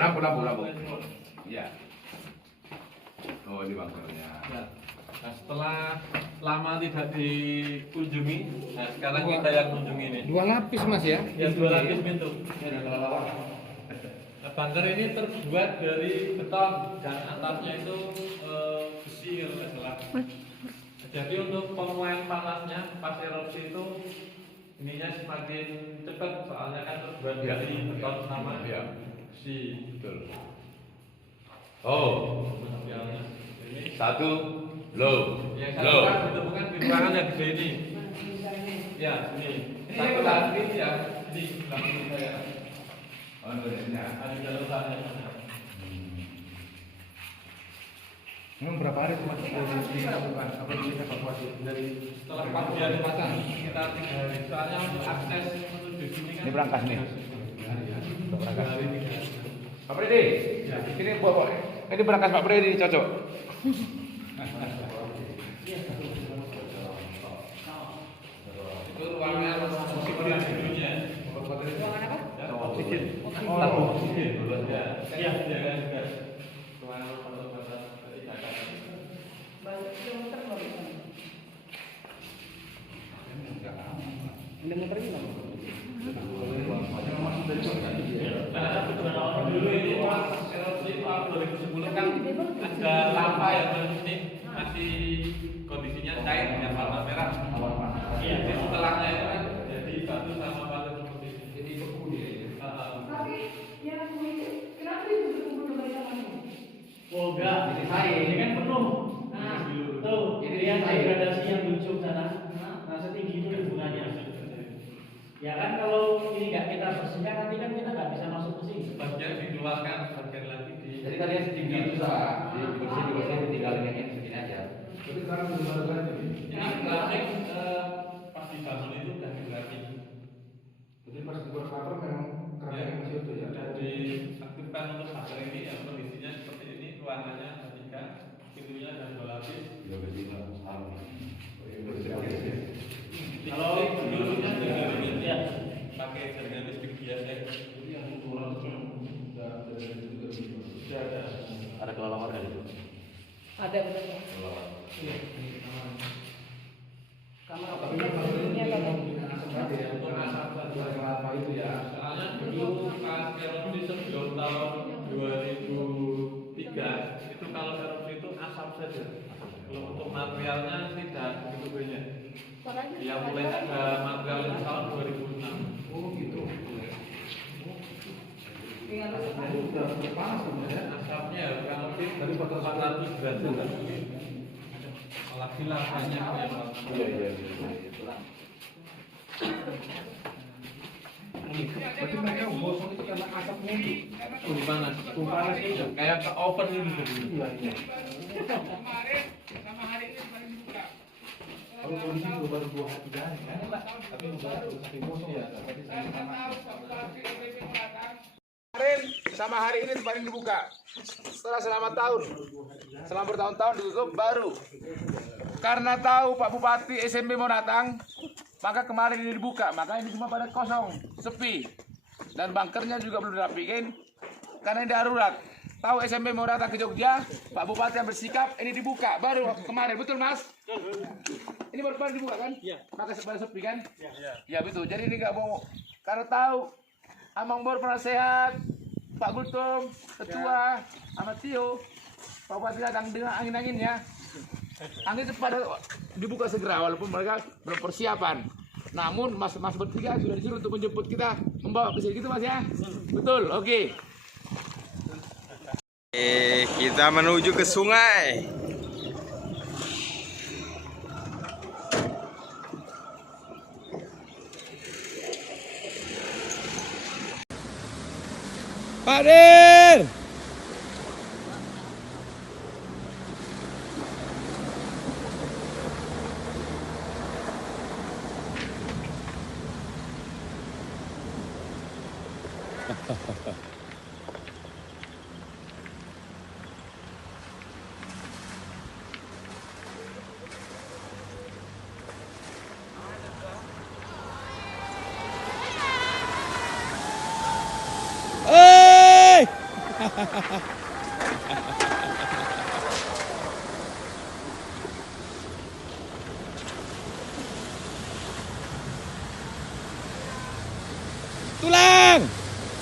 lampu. Iya. Oh, ini bangkernya. Ya. Nah, setelah lama tidak dikunjungi, nah sekarang kita yang kunjungi ini. 2 lapis Mas ya? Yang 2 lapis pintu. Nah, bunker ini terbuat dari beton dan atapnya itu besi kalau nggak salah. Jadi untuk pemuaian panasnya pas erupsi itu ininya semakin cepat soalnya kan terbuat dari beton sama besi. Betul. Oh. Materialnya ini. Satu. Low. Yang satu kan ditemukan di ruangan yang gede ini. Ya, ini. Satu lagi ya di belakang saya. Oh, ini. Ada di dalam sana. Memang berapa hari Mas dilakukan apa evakuasi dari Setelah 4 hari dipasang sekitar 3 hari. Soalnya untuk akses menuju sini kan. Ini berangkas nih. Hari 3 hari. Pak Freddy. Ini bawa. Ini berangkas Pak Freddy cocok. Itu ruangan oksigen dulunya. Ruangan apa? Oksigen. Tabung oksigen. Ya, ya kan juga. Ruangan obat-obatan keikakan. Nah, dulu ini pas erupsi tahun 2010 kan ada lava yang masih kondisinya cair dengan warna merah. Jadi setelahnya itu kan jadi batu sama batu seperti ini. Jadi beku dia. Tapi yang kenapa itu berkumpul bersama? Oh enggak, ini kan penuh. Nah, tuh, lihat degradasi yang muncul sana. Nah, setinggi itu hubungannya. Ya kan kalau ini nggak kita bersihkan nanti kan kita nggak bisa masuk ke sini. Sebagian dikeluarkan, sebagian lagi di. Jadi tadi yang setinggi itu salah. Dibersih tinggalin yang ini segini aja. Tapi sekarang belum ada lagi. Ini kelasnya pas dibangun itu udah dilatih. Jadi pas dibuat cover memang kerannya masih utuh ya. Sudah diaktifkan untuk bunker ini yang kondisinya seperti ini, ruangannya ada 3, pintunya ada 2 lapis. Kalau dulunya jaringan ya pakai jaringan listrik biasa. Ada kelelawar kan itu? Ada betul. Kamar Tapi maksudnya ini mungkin asam tadi ya. Untuk asap Buat kelapa itu ya. soalnya dulu pas erupsi sebelum tahun 2003 itu kalau erupsi itu asap saja. Kalau untuk materialnya tidak begitu banyak. yang mulai ada material itu tahun 2006. Oh gitu. Asapnya kurang lebih dari 400 derajat. Apalagi lavanya yang Berarti mereka gosong itu karena asapnya itu. panas. Itu. Kayak ke oven gitu. Iya. Kalau kondisi juga baru 2 hari kan, tapi udah sampai gosong ya. Berarti sama. Kemarin sama hari ini paling dibuka. Setelah selama tahun, selama bertahun-tahun ditutup baru. Karena tahu Pak Bupati SMB mau datang, maka kemarin ini dibuka. Maka ini cuma pada kosong, sepi. Dan bunkernya juga belum dirapikan karena ini darurat. Tahu SMB mau datang ke Jogja, Pak Bupati yang bersikap, ini dibuka baru kemarin, betul Mas? Ini baru dibuka kan? Iya. Maka pada sepi kan? Iya. Ya betul. Jadi ini nggak mau, karena tahu Amang Bor penasehat, Pak Gultom, Ketua, Ahmad Tio, Pak Bupati datang dengan angin-anginnya. Angin cepat dibuka segera walaupun mereka belum persiapan. Namun mas bertiga sudah disuruh untuk menjemput kita, membawa ke sini gitu Mas ya. Betul, oke. Kita menuju ke sungai. Pak Dir.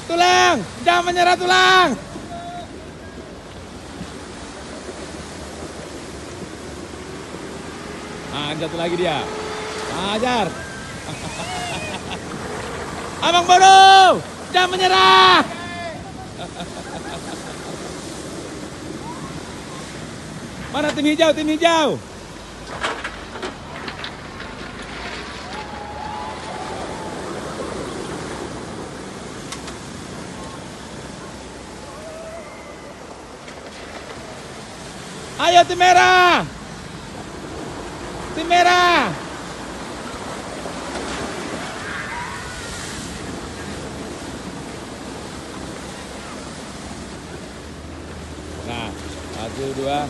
Tulang, jangan menyerah tulang. Jatuh lagi dia. Ajar. Abang Bodo, jangan menyerah. Mana tim hijau, tim hijau? Ayo tim merah. Tim merah. Nah, 1, 2.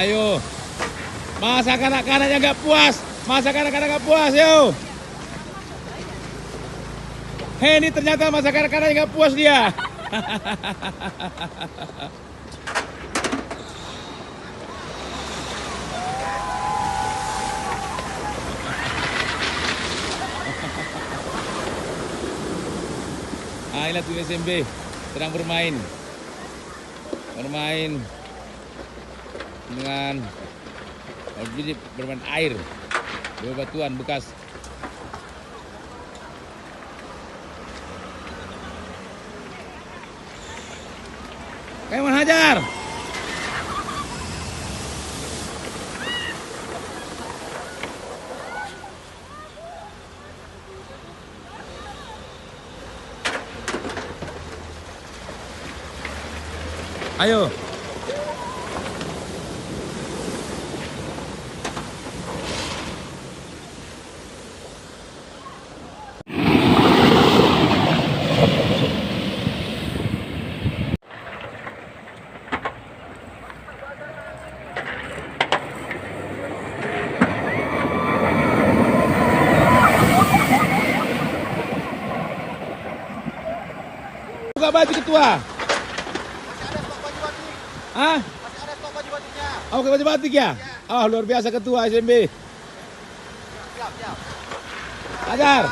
Ayo. Masa kanak-kanaknya nggak puas? Masa kanak-kanak nggak puas, yo. Hei, ini ternyata masa kanak-kanaknya nggak puas dia. Inilah tim SMB sedang bermain dengan bermain air, bebatuan bekas. Kaiman hajar. Ayo. Buka baju ketua. Hah? Masih ada stok baju batiknya. Oh, baju batik ya? Oh, luar biasa ketua SMB. Siap. Ajar.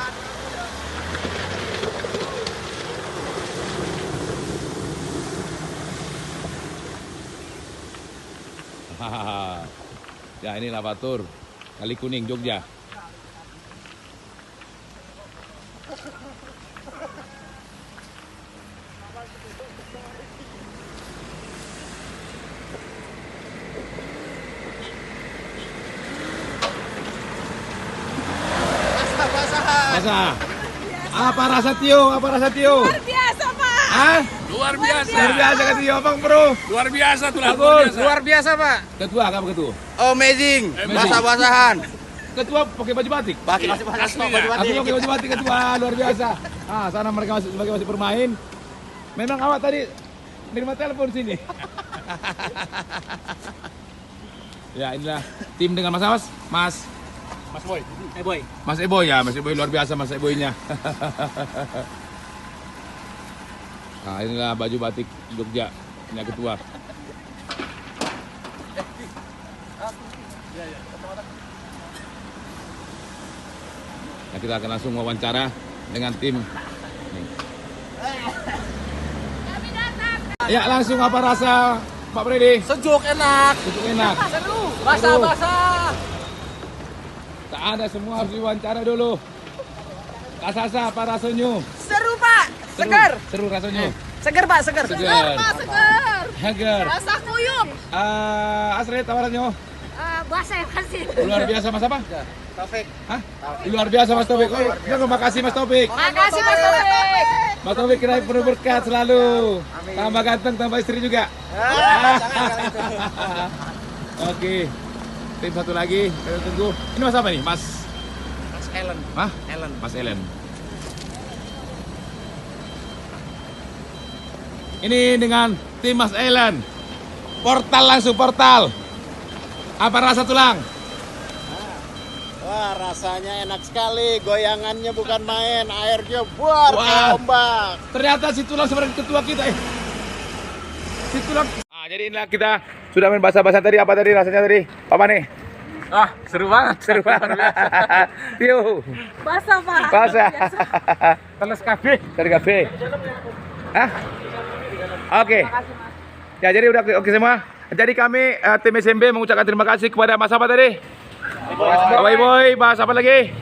Ya ini Lavatur Kali Kuning Jogja. Basah. Apa rasa Tio? Apa rasa Tio? Luar biasa, Pak. Hah? Luar biasa. Luar biasa kan Tio, Bang Bro. Luar biasa tuh lah. Bagus. Luar biasa, Pak. Ketua apa ketua? Amazing. Amazing. Basah-basahan. Ketua pakai baju batik. Pakai Aku pakai baju batik ketua, luar biasa. Ah, sana mereka masih bermain. Memang awak tadi nerima telepon sini. Ya inilah tim dengan Mas Boy. Boy. Mas Eboy ya, Mas Eboy luar biasa Mas Eboynya. Nah inilah baju batik Jogja, ini ketua. Nah, kita akan langsung wawancara dengan tim. Ya langsung apa rasa Pak Freddy? Sejuk, enak. Sejuk enak. Seru. Basah-basah. Tak ada, semua harus diwawancara dulu. Kak Sasa, apa rasanya? Seru, Pak. Seger. Seru rasanya. Seger, Pak, seger. Seger. Seger. Seger. Rasa kuyup. Asri, tawarannya? Basah pasti. Luar biasa Mas apa? Taufik. Hah? Luar biasa Mas Taufik. Oh, terima kasih Mas Taufik. Makasih Mas Taufik. Mas Taufik kira penuh berkat selalu. Tambah ganteng, tambah istri juga. Oke. Tim satu lagi, kita tunggu. Ini Mas apa nih? Mas Ellen. Hah? Ellen. Mas Ellen. Ini dengan tim Mas Ellen. Portal langsung portal. Apa rasa tulang? Wah, rasanya enak sekali. Goyangannya bukan main, airnya buar kayak ombak. Ternyata si tulang sebenarnya ketua kita. Si tulang. Ah, jadi inilah kita sudah main bahasa-bahasa tadi. Apa tadi rasanya tadi? Apa nih? Ah, seru banget. Seru banget. Tio. Basah Pak. Basah. Teles kafe. Dari kafe. Hah? Oke. Ya, jadi udah oke semua. Jadi kami tim SMB mengucapkan terima kasih kepada Mas apa tadi? Bapak Boy, Mas apa lagi?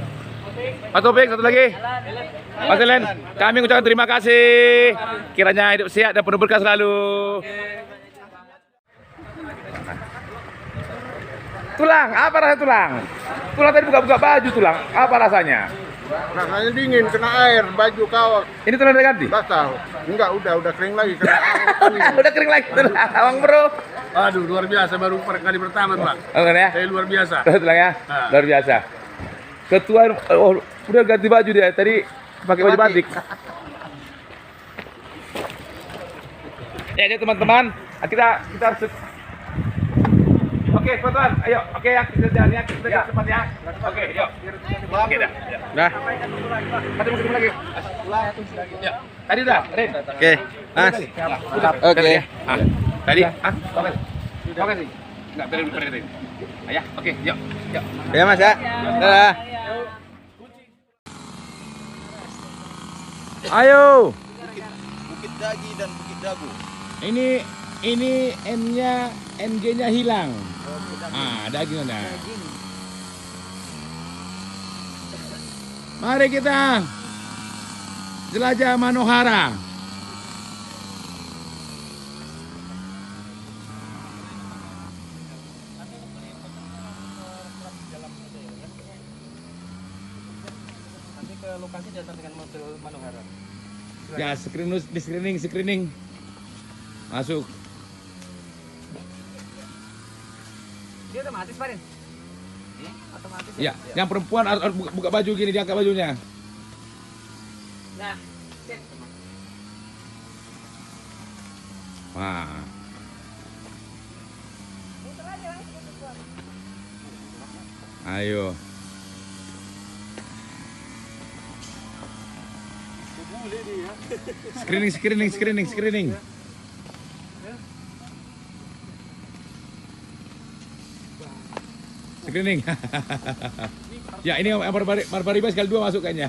Mas Topik, satu lagi. Mas Ellen, kami mengucapkan terima kasih. Kiranya hidup sehat dan penuh berkah selalu. Tulang, apa rasa tulang? Tulang tadi buka-buka baju tulang, apa rasanya? Rasanya dingin, kena air, baju kau Ini tulang udah ganti? basah. Enggak, udah kering lagi, kena air. Udah kering lagi tulang, Bang Bro. Aduh, luar biasa, baru kali pertama, Pak. Oke ya? Saya luar biasa. Tulang ya? Luar biasa. Ketua, oh, udah ganti baju dia, tadi pakai baju batik. Ya, jadi teman-teman, kita harus. Oke, teman-teman, ayo, oke ya, kita jalan ya, kita jalan cepat ya. Oke, yuk. Oke, dah. Dah. Ada musim lagi. Ya, tadi udah, Ren. Oke. Mas. Oke. Tadi, oke. Oke sih. Enggak beri. Ya, oke, yuk. Yuk. Ya, Mas ya. Dadah. Ayo. Bukit Dagi dan Bukit Dagu. Ini N-nya, NG-nya hilang. Ah, daging ada. Mari kita jelajah Manohara. Nanti ke lokasi datang dengan mobil Manohara. Ya, screening. Masuk. Dia otomatis, Pak. Otomatis. Ya, yang perempuan harus buka baju gini, diangkat bajunya. Nah, sip. Wah. Ayo. Screening. Screening. Ya, ini Barbariba sekali 2 masuk kayaknya.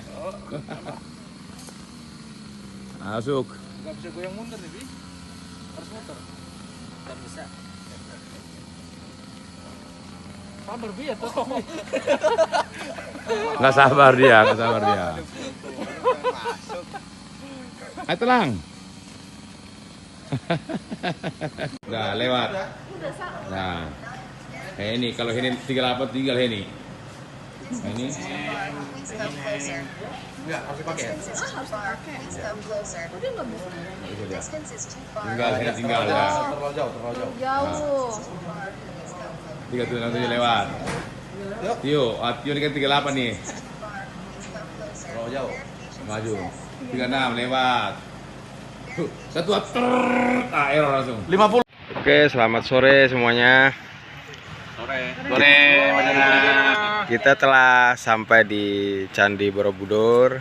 Masuk. Nggak bisa goyang mundur nih, Bi. Harus muter. Nggak bisa. Sabar biar tuh. Nggak sabar dia, nggak sabar dia. Ayo Tulang. Udah lewat. Nah, ini kalau ini 38 tinggal ini. Nah, ini. Enggak, harus pakai. Tinggal, ini tinggal ya. Terlalu jauh. Jauh. 37 lewat. Tio ini kan 38 nih. Terlalu jauh. Maju. 36 lewat. Satu error langsung. 50. Oke, selamat sore semuanya. Sore, Kita telah sampai di Candi Borobudur.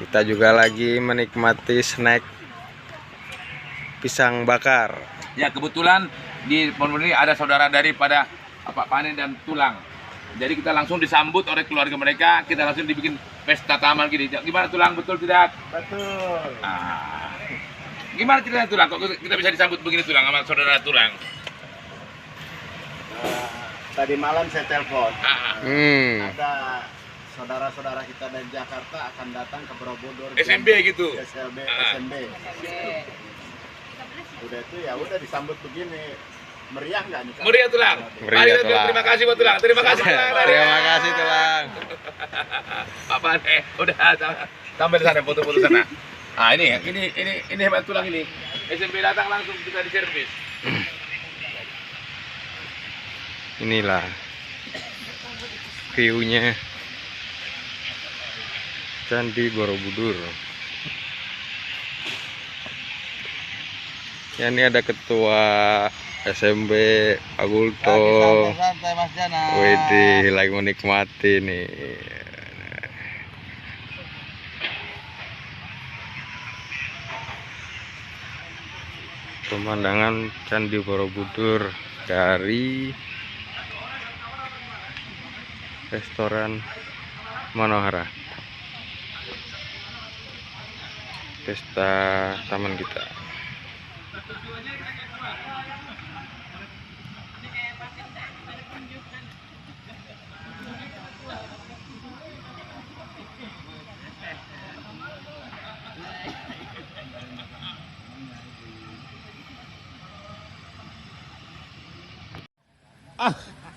Kita juga lagi menikmati snack pisang bakar. Ya kebetulan di pohon ini ada saudara daripada Pak Panen dan Tulang. Jadi kita langsung disambut oleh keluarga mereka. Kita langsung dibikin pesta taman gini. Gimana Tulang, betul tidak? Betul. Gimana ceritanya Tulang? Kok kita bisa disambut begini Tulang sama saudara Tulang? Tadi malam saya telepon. Hmm. Ada saudara-saudara kita dari Jakarta akan datang ke Borobudur. SMB gitu. SMB. Udah itu ya udah disambut begini. Meriah nggak nih? Meriah Tulang. Meriah, Tulang. Terima kasih buat Tulang. Terima kasih. Terima kasih Tulang. Apa nih? Udah sampai di sana foto-foto sana. Ah ini hebat Tulang ini. SMB datang langsung kita diservis. Inilah view-nya Candi Borobudur. Ya, ini ada ketua SMB Agulto. Widih, lagi menikmati nih. Pemandangan Candi Borobudur dari restoran Manohara. Pesta taman kita.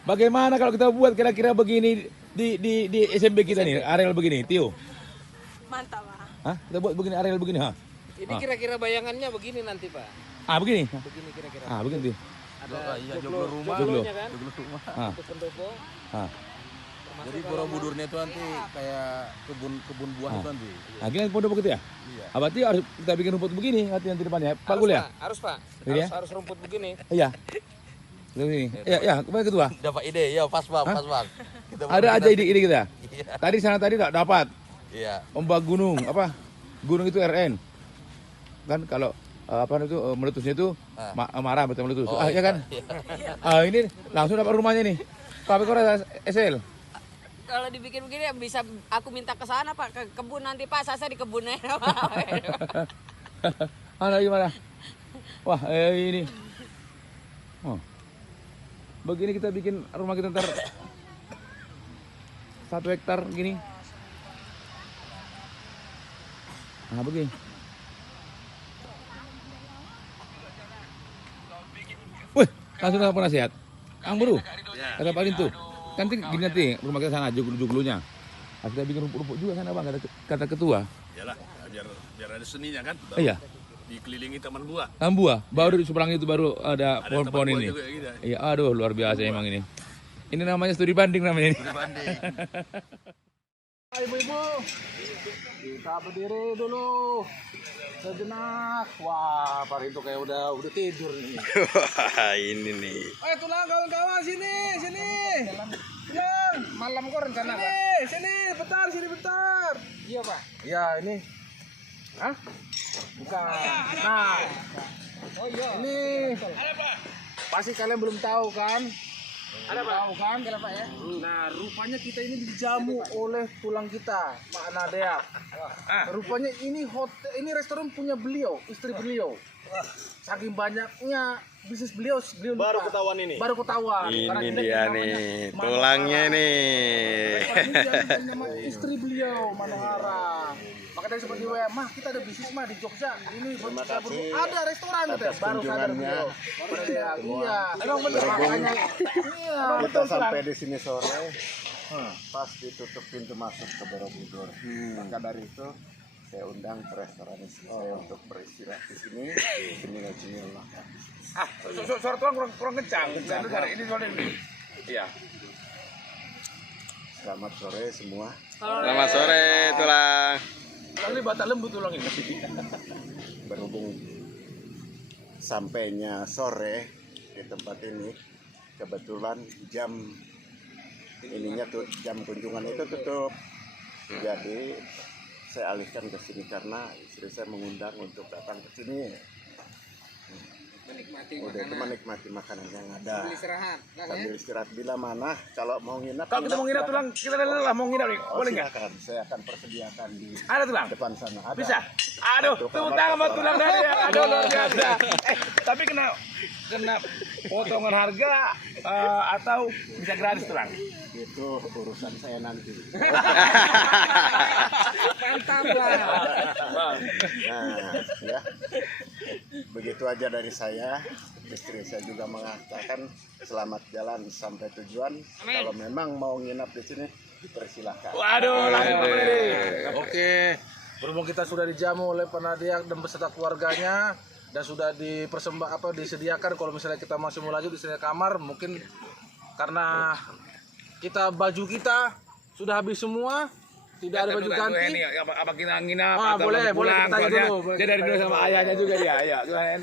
Bagaimana kalau kita buat kira-kira begini di SMB kita nih, areal begini, Tio? Mantap, Pak. Hah? Kita buat begini, areal begini, ha? Ini kira-kira bayangannya begini nanti, Pak. Begini? Begini kira-kira. Begini, Tio. Ada joglo rumah, kan? Joglo rumah. Untuk pendopo. Jadi Borobudurnya itu nanti kayak kebun buah itu nanti. Nah, gini pendopo gitu ya? Iya. Berarti harus kita bikin rumput begini nanti depannya. Pak Gul ya? Harus, Pak. Iya. Harus rumput begini. Iya. Begini. Ya, kemana ketua? Dapat ide, ya pas bang, pas bang. Ada aja ide kita. Tadi sana tak dapat. Iya. Ombak gunung, apa? Gunung itu RN. Kan kalau itu meletusnya itu marah betul meletus. Ya kan? Ini langsung dapat rumahnya nih. Tapi kok SL. Kalau dibikin begini bisa aku minta ke sana, Pak, ke kebun nanti, Pak. Saya di kebunnya. Gimana? Wah, ini. Begini kita bikin rumah kita ntar 1 hektar gini. Begini. Wih, langsung dapat nasihat. Kang Buru, kata Pak Lintu. Nanti gini nanti rumah kita sana joglo-joglonya. Kita bikin rumput-rumput juga sana bang, kata ketua. Iyalah, biar ada seninya kan. Iya. Dikelilingi taman buah. Taman buah, baru di seberang itu baru ada pohon-pohon ini. Juga, gitu. Iya, aduh luar biasa emang ini. Ini namanya studi banding namanya ini. Studi banding. Ibu-ibu, kita berdiri dulu sejenak. Wah, Pak itu kayak udah tidur nih. Wah, ini nih. Ayo Tulang, kawan-kawan sini. Tulang, malam kok rencana Pak? Sini, bentar. Iya Pak. Iya ini. Hah? Bukan. Nah, ini pasti kalian belum tahu kan? Ada Pak? Kan? Nah, rupanya kita ini dijamu oleh tulang kita, Pak Nadea. Rupanya ini ini restoran punya beliau, istri beliau. Saking banyaknya bisnis beliau Baru lupa. ketahuan ini. Baru ketahuan. Karena Ini kita dia namanya nih, Manohara. tulangnya nih. Ini dia nama istri beliau, Manohara. Maka tadi seperti mah kita ada bisnis mah di Jogja. Ini ada restoran gitu. Baru sadar beliau. Iya. Emang benar makanya. Iya. Kita sampai di sini sore, pas ditutup pintu masuk ke Borobudur. Maka dari itu saya undang ke restoran saya untuk beristirahat di sini. Cemil-cemil makan. Suara tulang kurang kencang. Ini soalnya ini. Iya. Selamat sore semua. Selamat sore, tulang. Ini batak lembut tulang ini. Berhubung sampainya sore di tempat ini, kebetulan jam ininya tuh jam kunjungan itu tutup. Jadi saya alihkan ke sini karena istri saya mengundang untuk datang ke sini. Udah itu menikmati makanan yang ada. Sambil istirahat bila mana kalau mau nginap. Kalau kita mau nginap tulang, kita lelah mau nginap nih. Boleh nggak? Silakan, saya akan persediakan di Ada tulang? depan sana. Ada. Bisa? Aduh, tepuk tangan buat tulang dari ya. Aduh, luar biasa. Tapi kena potongan harga atau bisa gratis tulang? Itu urusan saya nanti. Mantap lah. Nah, ya. Begitu aja dari saya. Istri saya juga mengatakan selamat jalan sampai tujuan. Kalau memang mau nginap di sini, dipersilahkan. Waduh, Oke. Berhubung kita sudah dijamu oleh Pak Nadia dan beserta keluarganya dan sudah disediakan kalau misalnya kita masih mau lanjut di sini kamar, mungkin karena baju kita sudah habis semua, tidak ada baju ganti. Apa kita nginap? Boleh kita tanya dulu. Dia dari dulu sama ayahnya juga dia. Ayo, Glenn.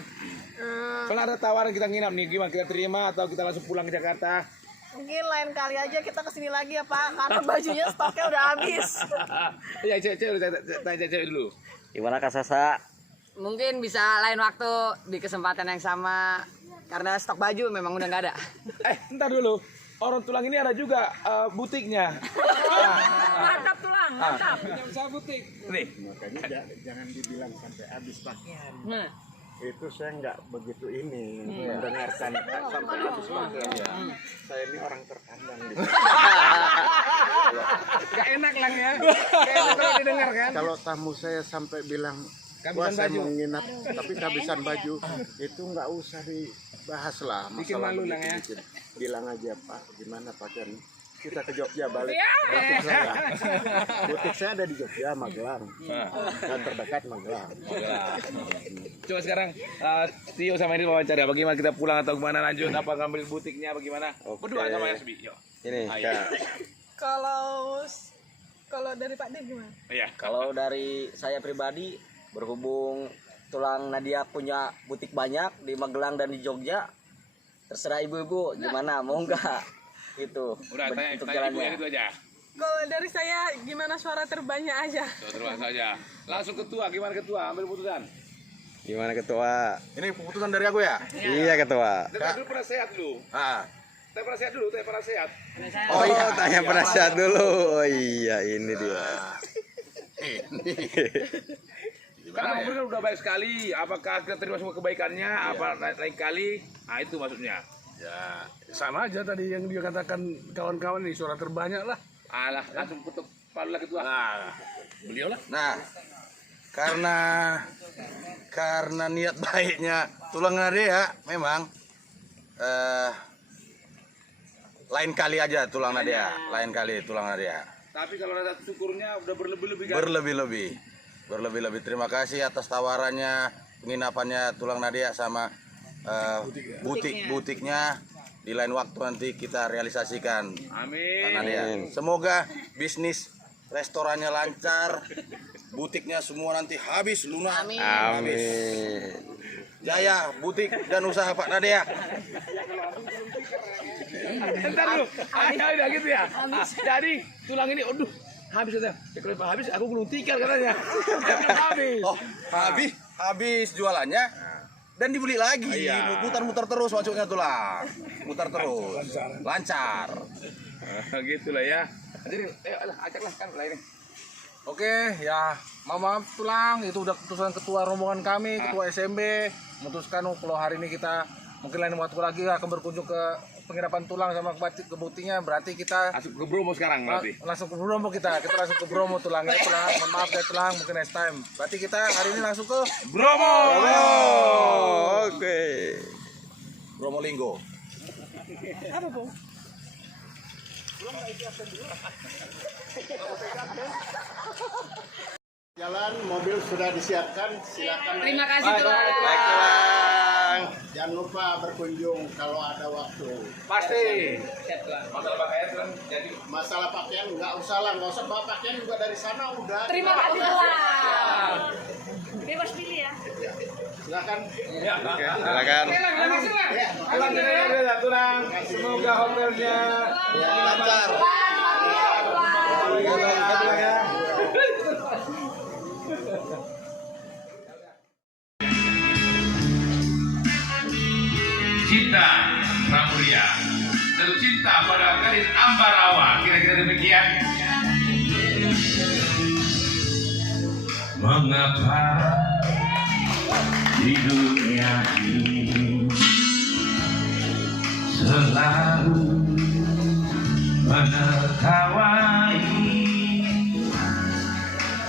Kalau ada tawaran kita nginap nih, gimana kita terima atau kita langsung pulang ke Jakarta? Mungkin lain kali aja kita kesini lagi ya Pak, karena bajunya stoknya udah habis. Ya, tanya cewek dulu. Gimana Kak Sasa? Mungkin bisa lain waktu di kesempatan yang sama karena stok baju memang udah nggak ada. Entar dulu. Orang tulang ini ada juga butiknya. Mantap tulang, mantap. Saya butik. Nih. Makanya jangan dibilang sampai habis pakaian. Itu saya nggak begitu ini mendengarkan sampai habis pakaian. Saya ini orang terkandang di sini. Gak enak lang ya. Kayak kalau didengar kan. Kalau tamu saya sampai bilang wah saya mau nginap tapi kehabisan baju, itu nggak usah dibahas lah. Bikin malu lang ya. Bilang aja Pak, gimana pakaian kita ke Jogja balik. Butik saya ada di Jogja, Magelang. Dan terdekat Magelang. Coba sekarang Tio sama ini wawancara. Bagaimana kita pulang atau kemana lanjut? Apa ngambil butiknya? Bagaimana? Berdua sama Yasbi. Yuk. Ini Kalau dari Pak Dir gimana? Iya. Kalau dari saya pribadi, berhubung tulang Nadia punya butik banyak di Magelang dan di Jogja, terserah ibu-ibu gimana, mau nggak gitu. Udah tanya ibu jalannya. itu aja. Kalau dari saya gimana suara terbanyak aja. Terus aja. Langsung ketua, gimana ketua? Ambil putusan. gimana ketua? Ini keputusan dari aku ya? Iya ketua. Tanya dulu penasehat dulu. Tanya penasehat dulu, tanya penasehat. Oh iya, tanya penasehat dulu. Oh iya, ini dia. Karena Om kan udah baik sekali. Apakah kita terima semua kebaikannya? Apa lain kali? Nah itu maksudnya. Ya, sama aja tadi yang dia katakan kawan-kawan ini suara terbanyak lah. Alah, langsung ketuk palu lah ketua. Beliau lah. Nah, karena niat baiknya tulang Nadia memang lain kali aja tulang Nadia, lain kali tulang Nadia. Tapi kalau rasa syukurnya udah berlebih-lebih kan? Berlebih-lebih. Terima kasih atas tawarannya, penginapannya tulang Nadia sama butiknya. Di lain waktu nanti kita realisasikan. Amin. Nadia. Semoga bisnis restorannya lancar, butiknya semua nanti habis lunas. Amin. Jaya butik dan usaha Pak Nadia. Entar dulu, udah gitu ya. Jadi tulang ini, aduh, habis katanya. Kalau Pak habis, aku gulung tikar katanya. Habis. Oh, habis jualannya. dan dibeli lagi. Iya. Mutar-mutar terus wacuknya tuh lah. Mutar terus. Lancar. Gitulah ya. Jadi ajaklah kan lah ini. Oke, ya maaf tulang, itu udah keputusan ketua rombongan kami, ketua SMB, memutuskan kalau hari ini kita mungkin lain waktu lagi akan berkunjung ke penginapan tulang sama ke buktinya, berarti kita langsung ke Bromo sekarang berarti. Langsung ke Bromo kita langsung ke Bromo tulang ya tulang, mohon maaf ya tulang, mungkin next time. Berarti kita hari ini langsung ke Bromo. Oke. Bromo Linggo. Apa, Bung? Jalan mobil sudah disiapkan, silakan. Terima kasih tulang. Baik tulang. Jangan lupa berkunjung kalau ada waktu. Pasti. Masalah pakaian kan jadi. Masalah pakaian nggak usah lah, nggak usah bawa pakaian juga dari sana udah. Terima kasih tulang. Bebas pilih ya. Silakan. Ya. Oke, silakan. Alhamdulillah tulang. Semoga hotelnya Lancar. cinta Pramulia, jatuh cinta pada gadis Ambarawa, kira-kira demikian. Mengapa di dunia ini selalu menertawai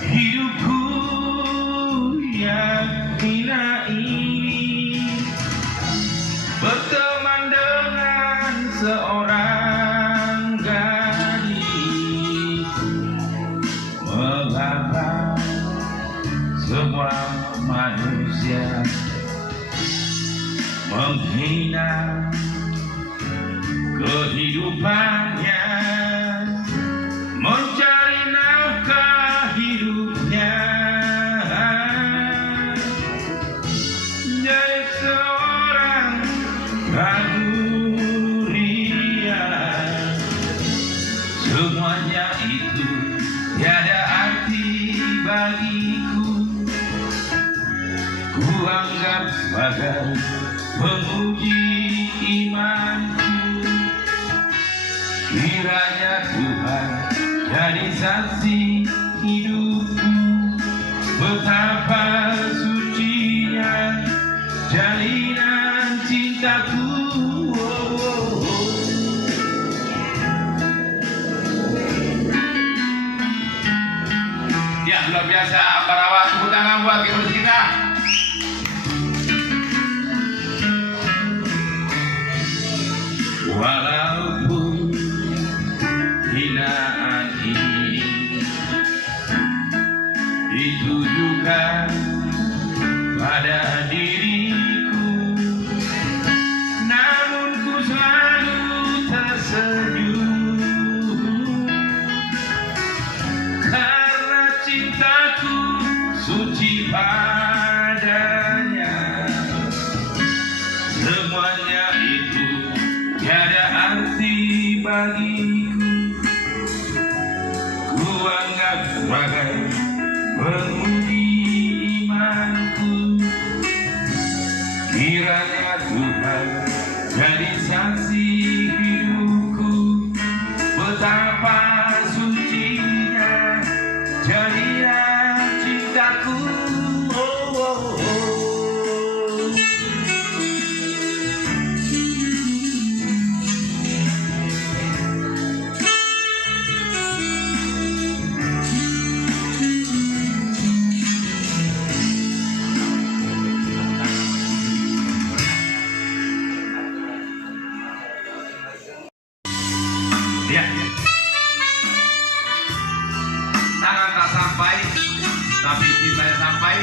hidupku yang hina ini, berteman dengan seorang gadis. Mengapa semua manusia menghina kehidupannya, mencari nafkah hidupnya, jadi seorang pramuria. Semuanya itu tiada arti bagiku, ku anggap sebagai penguji imanku. Kiranya Tuhan jadi saksi hidupku, betapa sucinya jalinan cintaku. Ya, luar biasa Ambarawa, tepuk tangan buat kita. Walaupun hinaan ini ditujukan pada diriku, namun ku selalu tersenyum karena cintaku suci padanya. Semuanya itu tiada arti bagiku, ku anggap sebagai penguji imanku. Kiranya Tuhan jadi saksi hidupku, betapa sucinya jadinya cintaku. Ya. Tangan tak sampai, tapi cintanya sampai.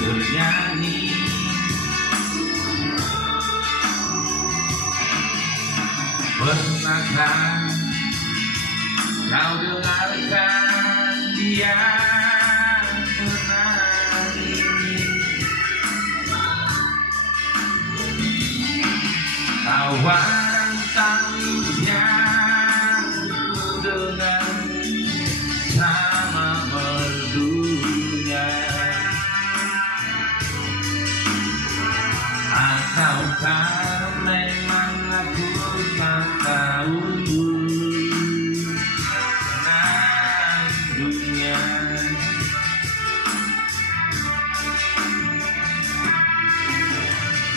bernyanyi. Pernahkah kau dengarkan dia menari? Tawaran tangis yang ku dengar sama merdunya. Ataukah memang aku tak tahu tentang dunia?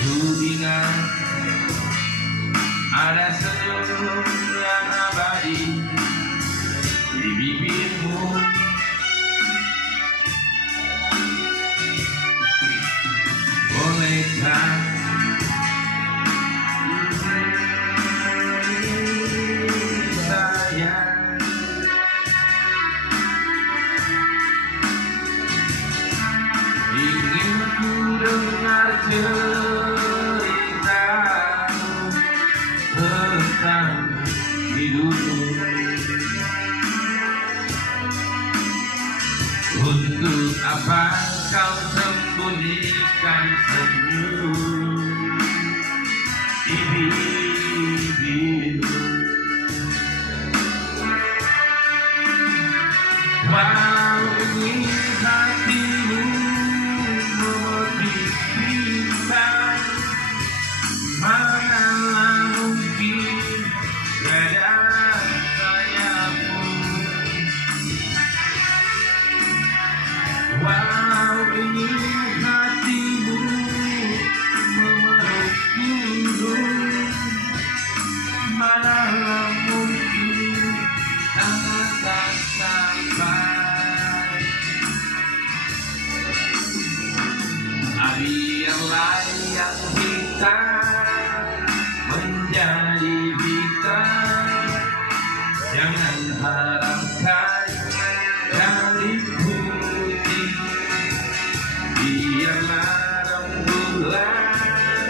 Ku ingat ada senyum yang abadi di bibirmu. Bolehkah sayang ingin ku dengar ceritamu tentang hidupmu. Untuk apa kau sembunyikan senyum di bibirmu? Walau ingin hatimu memetik bintang, manalah mungkin tiada sayapmu. Walau ingin hatimu memeluk gunung, manalah mungkin tak sampai. Biarlah yang hitam menjadi hitam, jangan harapkan dari putih. Biarlah rembulan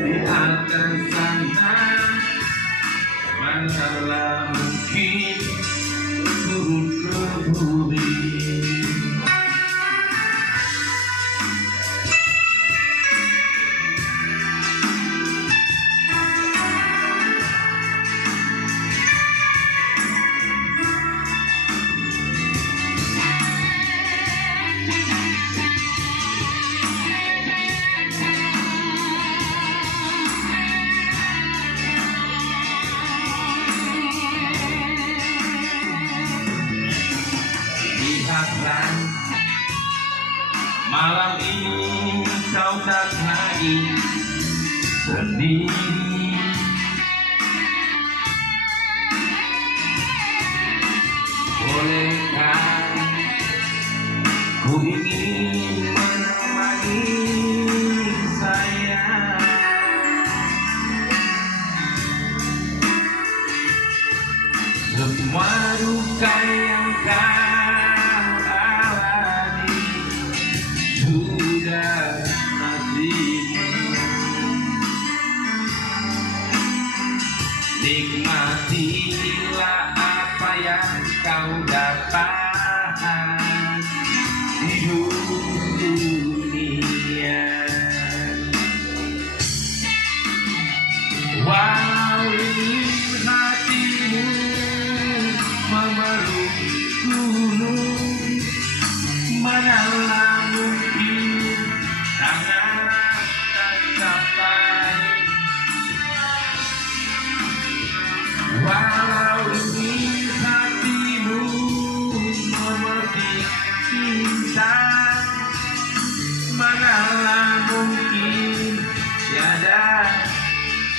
di atas sana, manalah mungkin turun ke bumi. Lihatlah, malam ini kau tak lagi sendiri. Bolehkah ku ingin menemani sayang? Semua duka yang kau alami sudah nasibmu. Nikmatilah apa yang kau dapat di dunia. Walau ingin hatimu memeluk gunung, manalah mungkin tangan tak sampai. Walau ingin hatimu memetik bintang, manalah mungkin tiada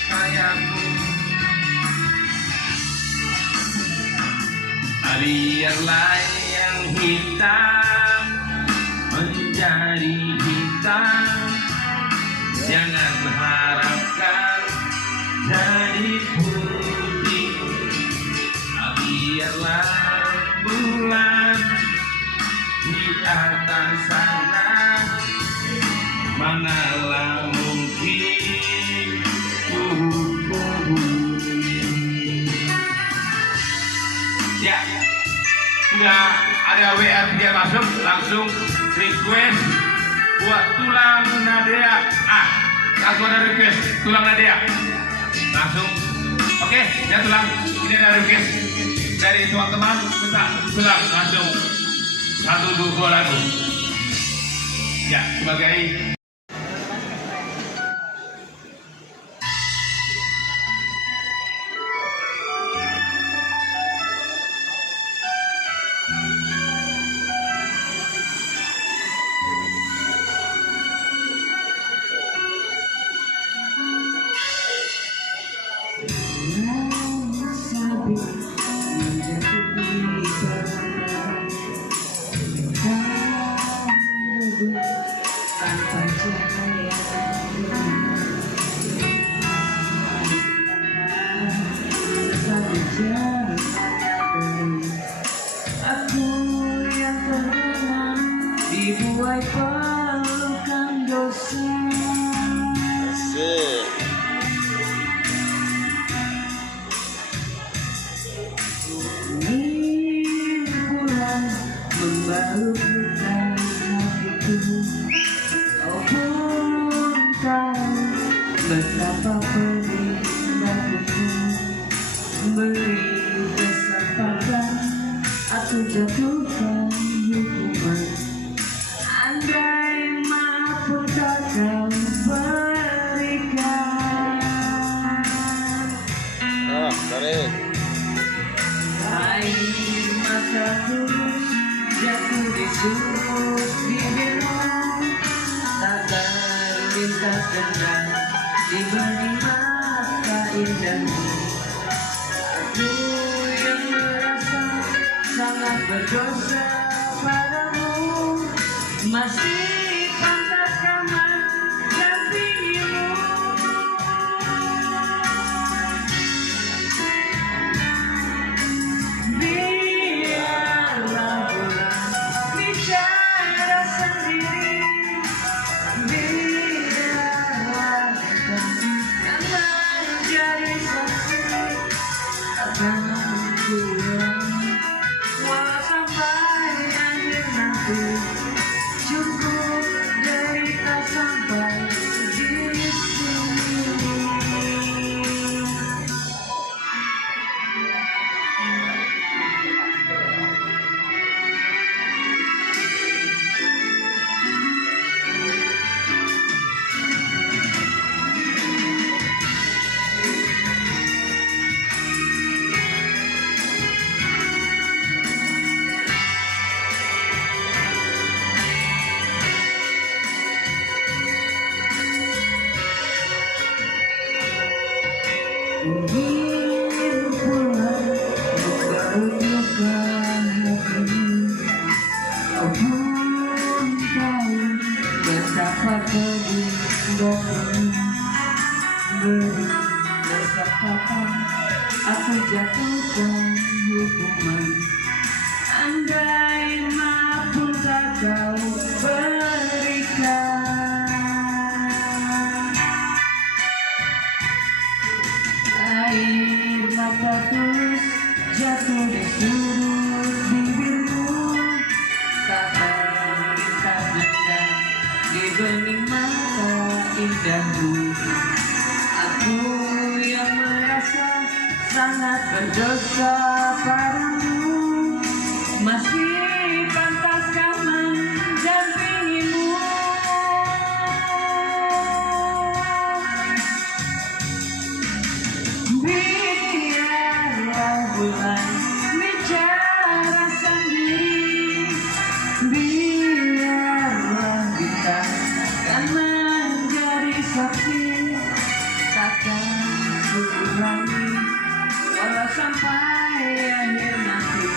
sayapmu. Biarlah yang hitam menjadi hitam, jangan harapkan jadi putih. Biarlah bulan di atas sana, manalah mungkin ya nggak ada WA dia masuk langsung request buat tulang Nadia. Langsung ada request tulang Nadia langsung. Oke, ya tulang, ini ada request dari teman-teman. Kita tulang langsung 1 2 lagu ya sebagai aku yang pernah dibuai pelukan dosa. Ingin pulang membalut luka hatiku. Kau pun tahu betapa pedih bagiku. Beri kesempatan aku jatuhkan hukuman. Andai maaf pun tak kau berikan. Air mata tulus jatuh di sudut bibirmu. Tak terlintas dendam di benih mata indahmu. Aku yang merasa sangat berdosa padamu, masih pantaskah mendampingimu? Biarlah bulan bicara sendiri, biarlah yang menjadi saksi akan walau sampai akhir nanti. Cukup derita sampai di sini. Ingin pulang membalut luka hatimu. Kau pun tahu betapa pedih bagiku. Beri kesempatan aku jatuhkan hukuman. Andai maaf pun tak kau berikan. Air mata tulus jatuh di sudut bibirmu. Tak terlintas dendam di bening mata indahmu. Aku yang merasa sangat berdosa padamu, masih pantaskah mendampingimu? Biarlah bulan bicara sendiri, biarlah bintang kan menjadi saksi. Takkan kurangi walau sampai akhir nanti.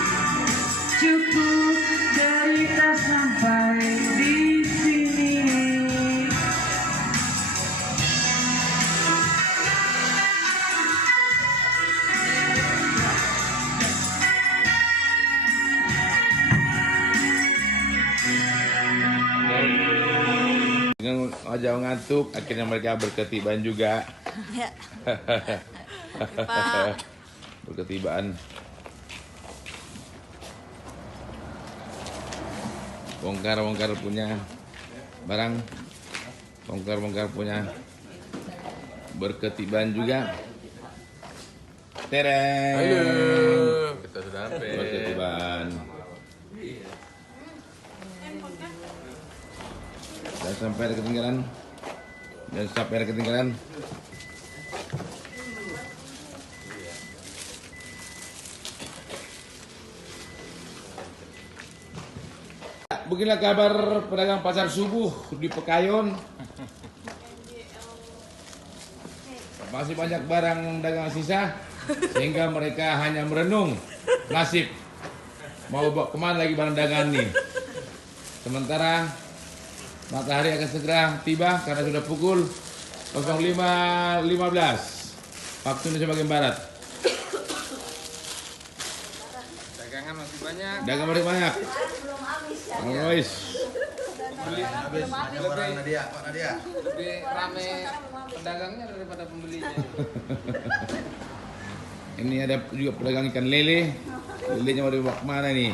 Cukup derita sampai di sini. Dengan wajah ngantuk, akhirnya mereka berketiban juga. Ya. Pak. Berketibaan. Bongkar punya barang. Bongkar punya berketiban juga. Tereng. Halo, kita sudah sampai. Berketiban. Dan sampai ada ketinggalan. Beginilah kabar pedagang pasar subuh di Pekayon. Masih banyak barang dagang sisa, sehingga mereka hanya merenung nasib mau bawa kemana lagi barang dagangan nih. Sementara matahari akan segera tiba karena sudah pukul 05.15 waktu Indonesia bagian barat. Dagangan masih banyak. Dagang masih banyak. Habis. Barang Nadia, Pak Nadia. Lebih rame pedagangnya daripada pembelinya. Ini ada juga pedagang ikan lele. Lelenya mau dibawa kemana nih?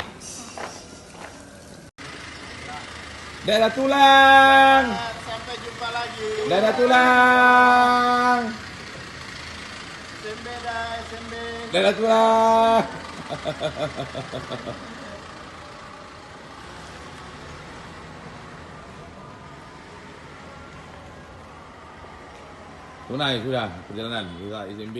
Dadah tulang. Sampai jumpa lagi. Dadah tulang. SMB dah, SMB. Dadah tulang. Tunai sudah perjalanan kita SMB.